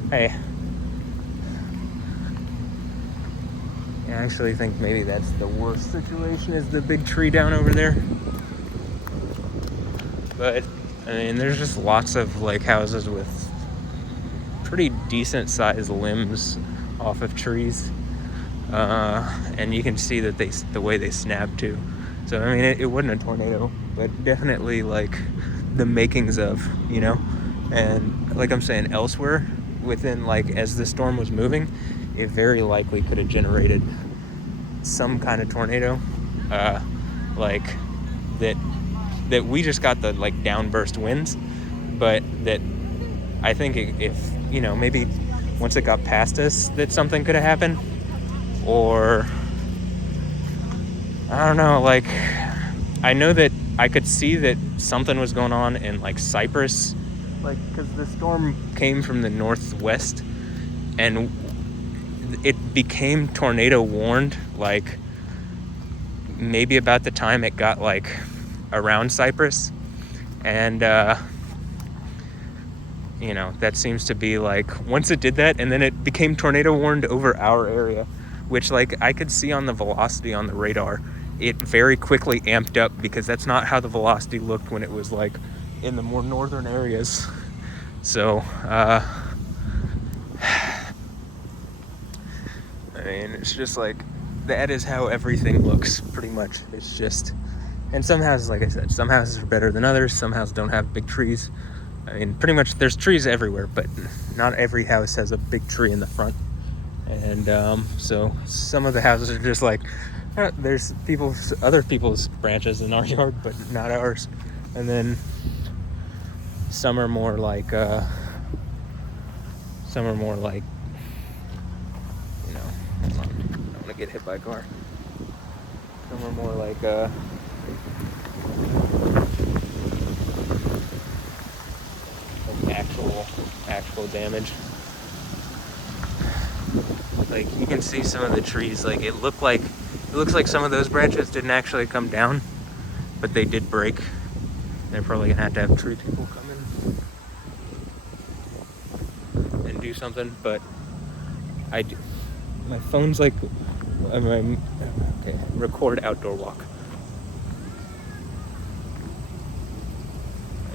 hey. I actually think maybe that's the worst situation, is the big tree down over there. But I mean, there's just lots of like houses with pretty decent sized limbs off of trees, and you can see that the way they snap too. So I mean, it wasn't a tornado, but definitely like the makings of, you know. And like I'm saying, elsewhere within, like, as the storm was moving, it very likely could have generated some kind of tornado, like that we just got the like downburst winds, but that I think if, you know, maybe once it got past us, that something could have happened. Or I don't know, like, I know that I could see that something was going on in like Cyprus, like, because the storm came from the northwest and it became tornado warned like maybe about the time it got like around Cyprus. And you know, that seems to be like, once it did that, and then it became tornado warned over our area, which like I could see on the velocity on the radar, it very quickly amped up, because that's not how the velocity looked when it was like in the more northern areas. So I mean, it's just like, that is how everything looks pretty much. It's just, and some houses, like I said, some houses are better than others. Some houses don't have big trees. I mean, pretty much there's trees everywhere, but not every house has a big tree in the front. And so some of the houses are just like, there's other people's branches in our yard, but not ours. And then some are more like, you know, hold on, I don't want to get hit by a car. Some are more like, actual damage. Like, you can see some of the trees, like it looks like some of those branches didn't actually come down, but they did break. They're probably gonna have to have tree people come in and do something, but my phone's like, okay, record outdoor walk.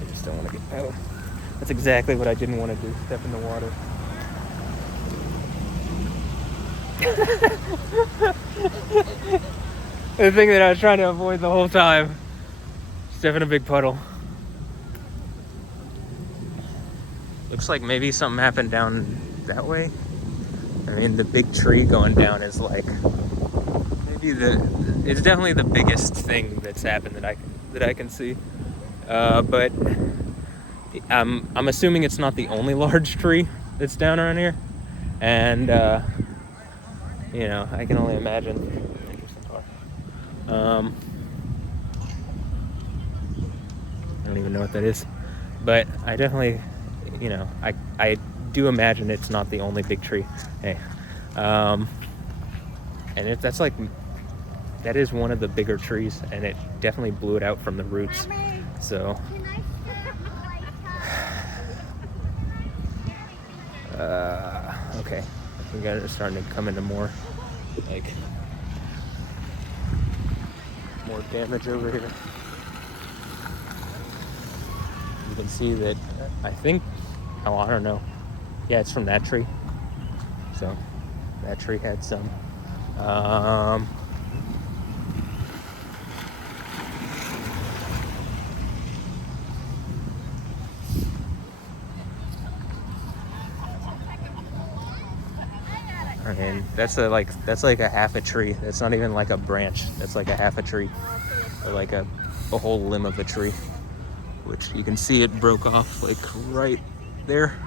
I just don't want to get out. That's exactly what I didn't want to do, step in the water. The thing that I was trying to avoid the whole time. Step in a big puddle. Looks like maybe something happened down that way. I mean, the big tree going down is like maybe it's definitely the biggest thing that's happened that I can see. But I'm assuming it's not the only large tree that's down around here, and you know, I can only imagine. Interesting car. I don't even know what that is, but I definitely, you know, I do imagine it's not the only big tree. Hey, and if that's like, that is one of the bigger trees, and it definitely blew it out from the roots. Mommy, So, can I okay, we got it starting to come into more damage over here. You can see that, I think, oh, I don't know. Yeah, it's from that tree. So, that tree had some. I mean, that's like a half a tree. That's not even like a branch. That's like a half a tree, or like a whole limb of a tree, which you can see it broke off like right there.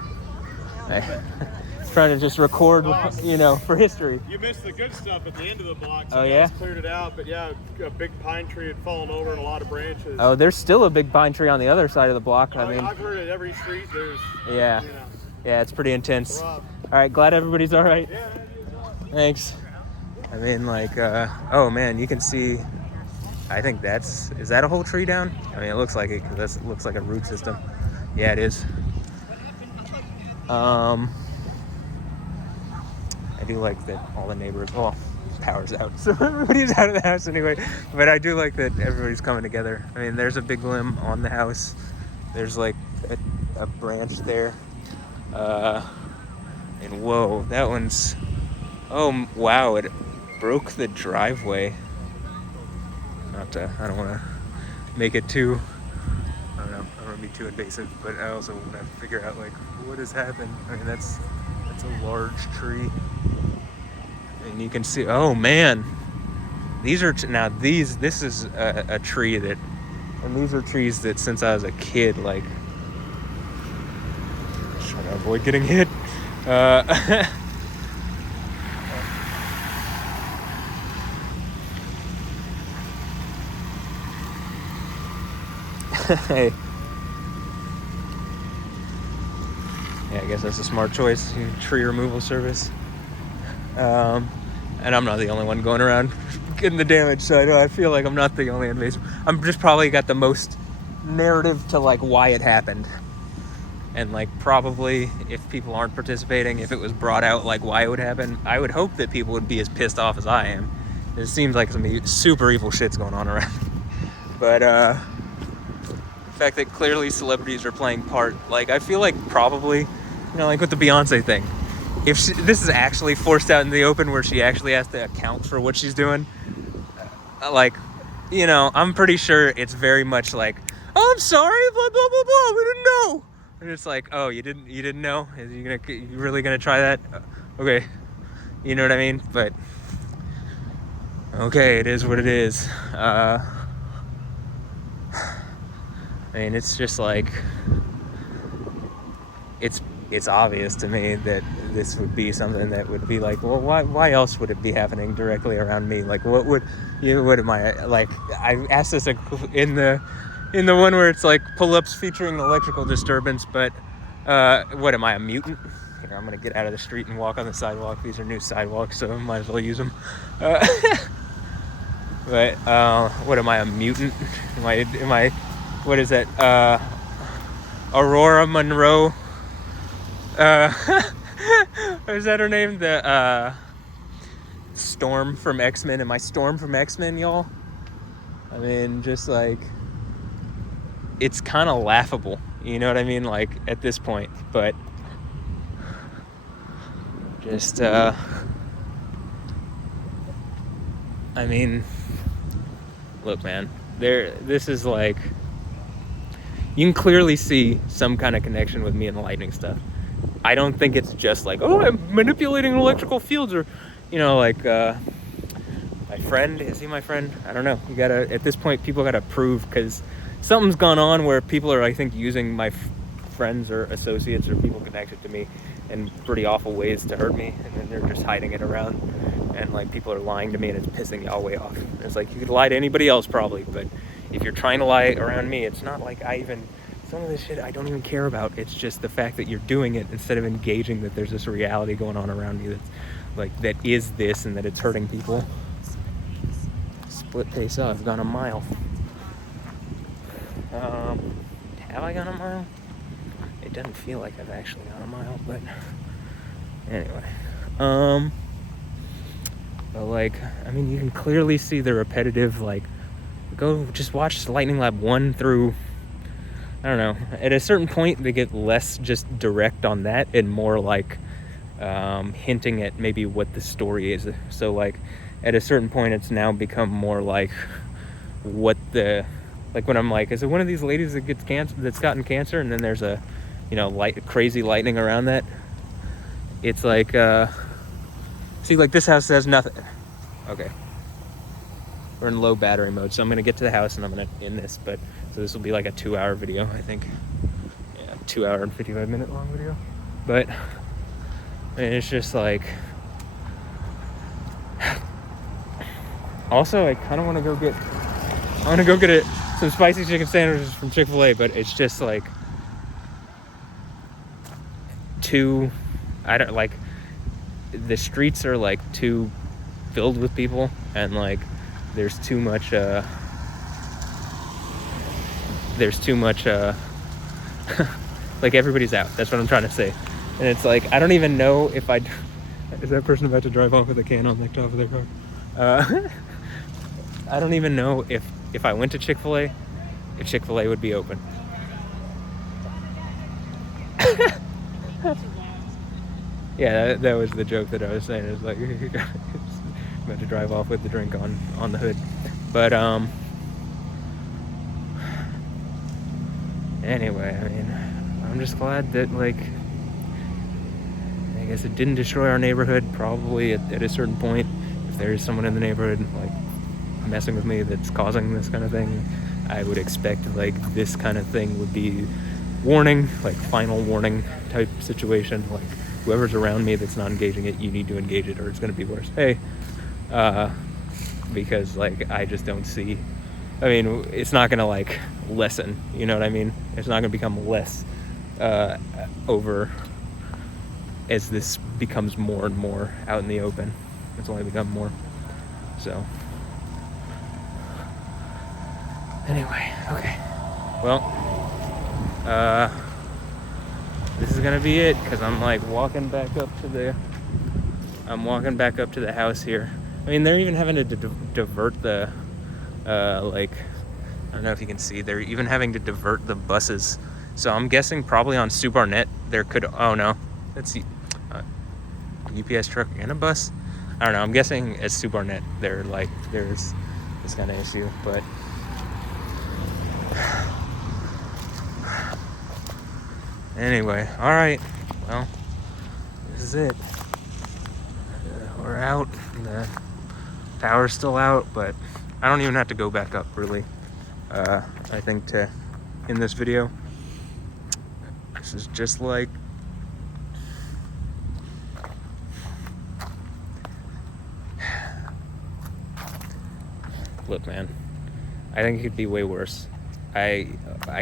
Trying to just record, you know, for history. You missed the good stuff at the end of the block. Oh, yeah? Cleared it out, but yeah, a big pine tree had fallen over and a lot of branches. Oh, there's still a big pine tree on the other side of the block. I mean, I've heard at every street there's. yeah, You know, yeah, it's pretty intense. Rob. All right, glad everybody's all right. Yeah, that is awesome. Thanks. I mean, like, oh man, you can see. I think is that a whole tree down? I mean, it looks like it because it looks like a root system. Yeah, it is. I do like that all the neighbors, well, power's out, so everybody's out of the house anyway. But I do like that everybody's coming together. I mean, there's a big limb on the house. There's like a branch there. And whoa, that one's, oh wow, it broke the driveway. I don't want to make it too, I don't know, I don't want to be too invasive, but I also want to figure out like what has happened. I mean, that's a large tree. And you can see, oh man, these are, this is a tree that, and these are trees that since I was a kid, like, trying to avoid getting hit. Hey. Yeah, I guess that's a smart choice. Tree removal service. And I'm not the only one going around getting the damage, so I feel like I'm not the only invasive. I'm just probably got the most narrative to like why it happened. And like probably if people aren't participating, if it was brought out like why it would happen, I would hope that people would be as pissed off as I am. It seems like some super evil shit's going on around. But the fact that clearly celebrities are playing part, like I feel like probably, you know, like with the Beyonce thing, if this is actually forced out in the open where she actually has to account for what she's doing, like, you know, I'm pretty sure it's very much like, oh, I'm sorry, blah blah blah blah, we didn't know. And it's like, oh, you didn't know? You really gonna try that? Okay, you know what I mean? But okay, it is what it is. I mean, it's just like, it's obvious to me that this would be something that would be like, well, why else would it be happening directly around me? Like, what am I, like, I asked this in the one where it's like pull-ups featuring an electrical disturbance, but what am I, a mutant? Here, I'm gonna get out of the street and walk on the sidewalk. These are new sidewalks, so I might as well use them. But what am I, a mutant? Am I what is that? Aurora Monroe. What is that her name? The Storm from X-Men. Am I Storm from X-Men, y'all? I mean, just like, it's kind of laughable. You know what I mean? Like, at this point. But just, I mean, look, man. This is like, you can clearly see some kind of connection with me and the lightning stuff. I don't think it's just like, oh, I'm manipulating electrical fields, or, you know, like, my friend, is he my friend? I don't know. You gotta, at this point, people gotta prove, because something's gone on where people are, I think, using my friends or associates or people connected to me in pretty awful ways to hurt me, and then they're just hiding it around, and like, people are lying to me, and it's pissing y'all way off. It's like, you could lie to anybody else probably, but if you're trying to lie around me, it's not like some of this shit I don't even care about. It's just the fact that you're doing it instead of engaging that there's this reality going on around you that's like, that is this, and that it's hurting people. Split pace up, I've gone a mile. Have I gone a mile? It doesn't feel like I've actually gone a mile, but anyway. But like, I mean, you can clearly see the repetitive, like, go just watch Lightning Lab 1 through, I don't know. At a certain point, they get less just direct on that and more like hinting at maybe what the story is. So like, at a certain point, it's now become more like what the, like when I'm like, is it one of these ladies that gets cancer, that's gotten cancer, and then there's a, you know, crazy lightning around that? It's like, see, like this house has nothing. Okay. We're in low battery mode, so I'm gonna get to the house and I'm gonna end this, but so this will be like a 2-hour video, I think. Yeah, 2 hour and 55 minute long video. But I mean, it's just like, also I kind of want to go get some spicy chicken sandwiches from Chick-fil-A, but it's just like I don't like, the streets are like too filled with people, and like there's too much like everybody's out. That's what I'm trying to say. And it's like, I don't even know if is that person about to drive off with a can on the top of their car? I don't even know if I went to Chick-fil-A, if Chick-fil-A would be open. Yeah, that was the joke that I was saying. It's like, about to drive off with the drink on the hood. But anyway, I mean, I'm just glad that, like, I guess it didn't destroy our neighborhood. Probably at a certain point, if there's someone in the neighborhood like messing with me that's causing this kind of thing, I would expect like this kind of thing would be warning, like final warning type situation. Like, whoever's around me that's not engaging it, you need to engage it, or it's going to be worse. Hey, because like, I just don't see, I mean, it's not going to like lessen, you know what I mean? It's not going to become less over as this becomes more and more out in the open. It's only become more. So anyway, okay. Well, this is gonna be it, because I'm like walking back up to the house here. I mean, they're even having to divert the like, I don't know if you can see, they're even having to divert the buses. So I'm guessing probably on Sue Barnett there could, oh no, let's see, UPS truck and a bus. I don't know, I'm guessing at Sue Barnett there's this kind of issue, but anyway, all right, well, this is it. We're out. The power's still out, but I don't even have to go back up, really. I think to end this video, this is just like, look, man, I think it could be way worse. I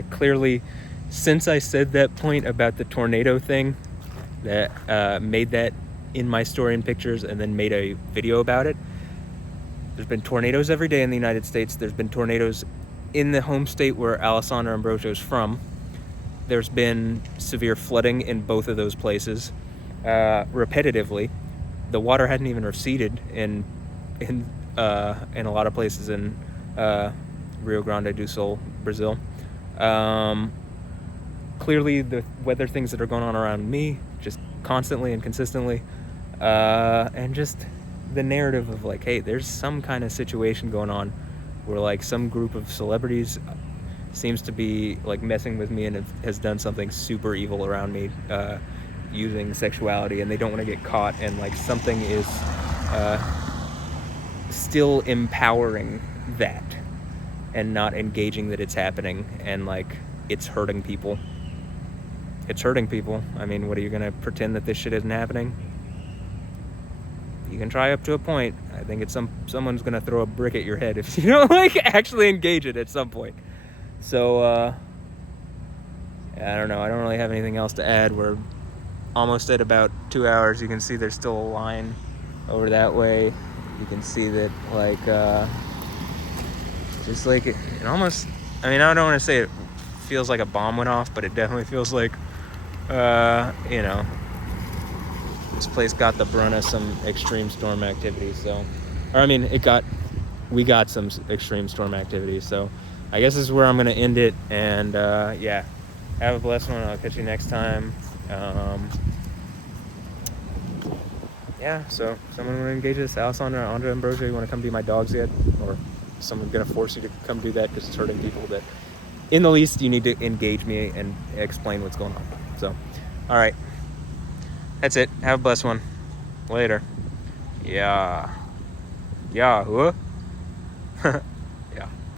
clearly, since I said that point about the tornado thing, that made that in my story and pictures, and then made a video about it, there's been tornadoes every day in the United States. There's been tornadoes in the home state where Alessandro Ambrosio is from, there's been severe flooding in both of those places repetitively. The water hadn't even receded in a lot of places in Rio Grande do Sul, Brazil. Clearly, the weather things that are going on around me, just constantly and consistently, and just the narrative of like, hey, there's some kind of situation going on where like some group of celebrities seems to be like messing with me and has done something super evil around me, using sexuality, and they don't want to get caught, and like something is still empowering that and not engaging that it's happening, and like it's hurting people. It's hurting people. I mean, what are you gonna pretend that this shit isn't happening? You can try up to a point. I think it's someone's gonna throw a brick at your head if you don't like actually engage it at some point. So I don't know. I don't really have anything else to add. We're almost at about 2 hours. You can see there's still a line over that way. You can see that like just like it almost, I mean, I don't want to say it feels like a bomb went off, but it definitely feels like you know, this place got the brunt of some extreme storm activity. So, or I mean, we got some extreme storm activity. So I guess this is where I'm gonna end it. And yeah, have a blessed one. I'll catch you next time. Yeah, so someone want to engage this, Alessandro, Andre Ambrosio, you want to come be my dogs yet? Or someone gonna force you to come do that because it's hurting people? That in the least you need to engage me and explain what's going on. So, all right, that's it. Have a blessed one. Later. Yeah. Huh?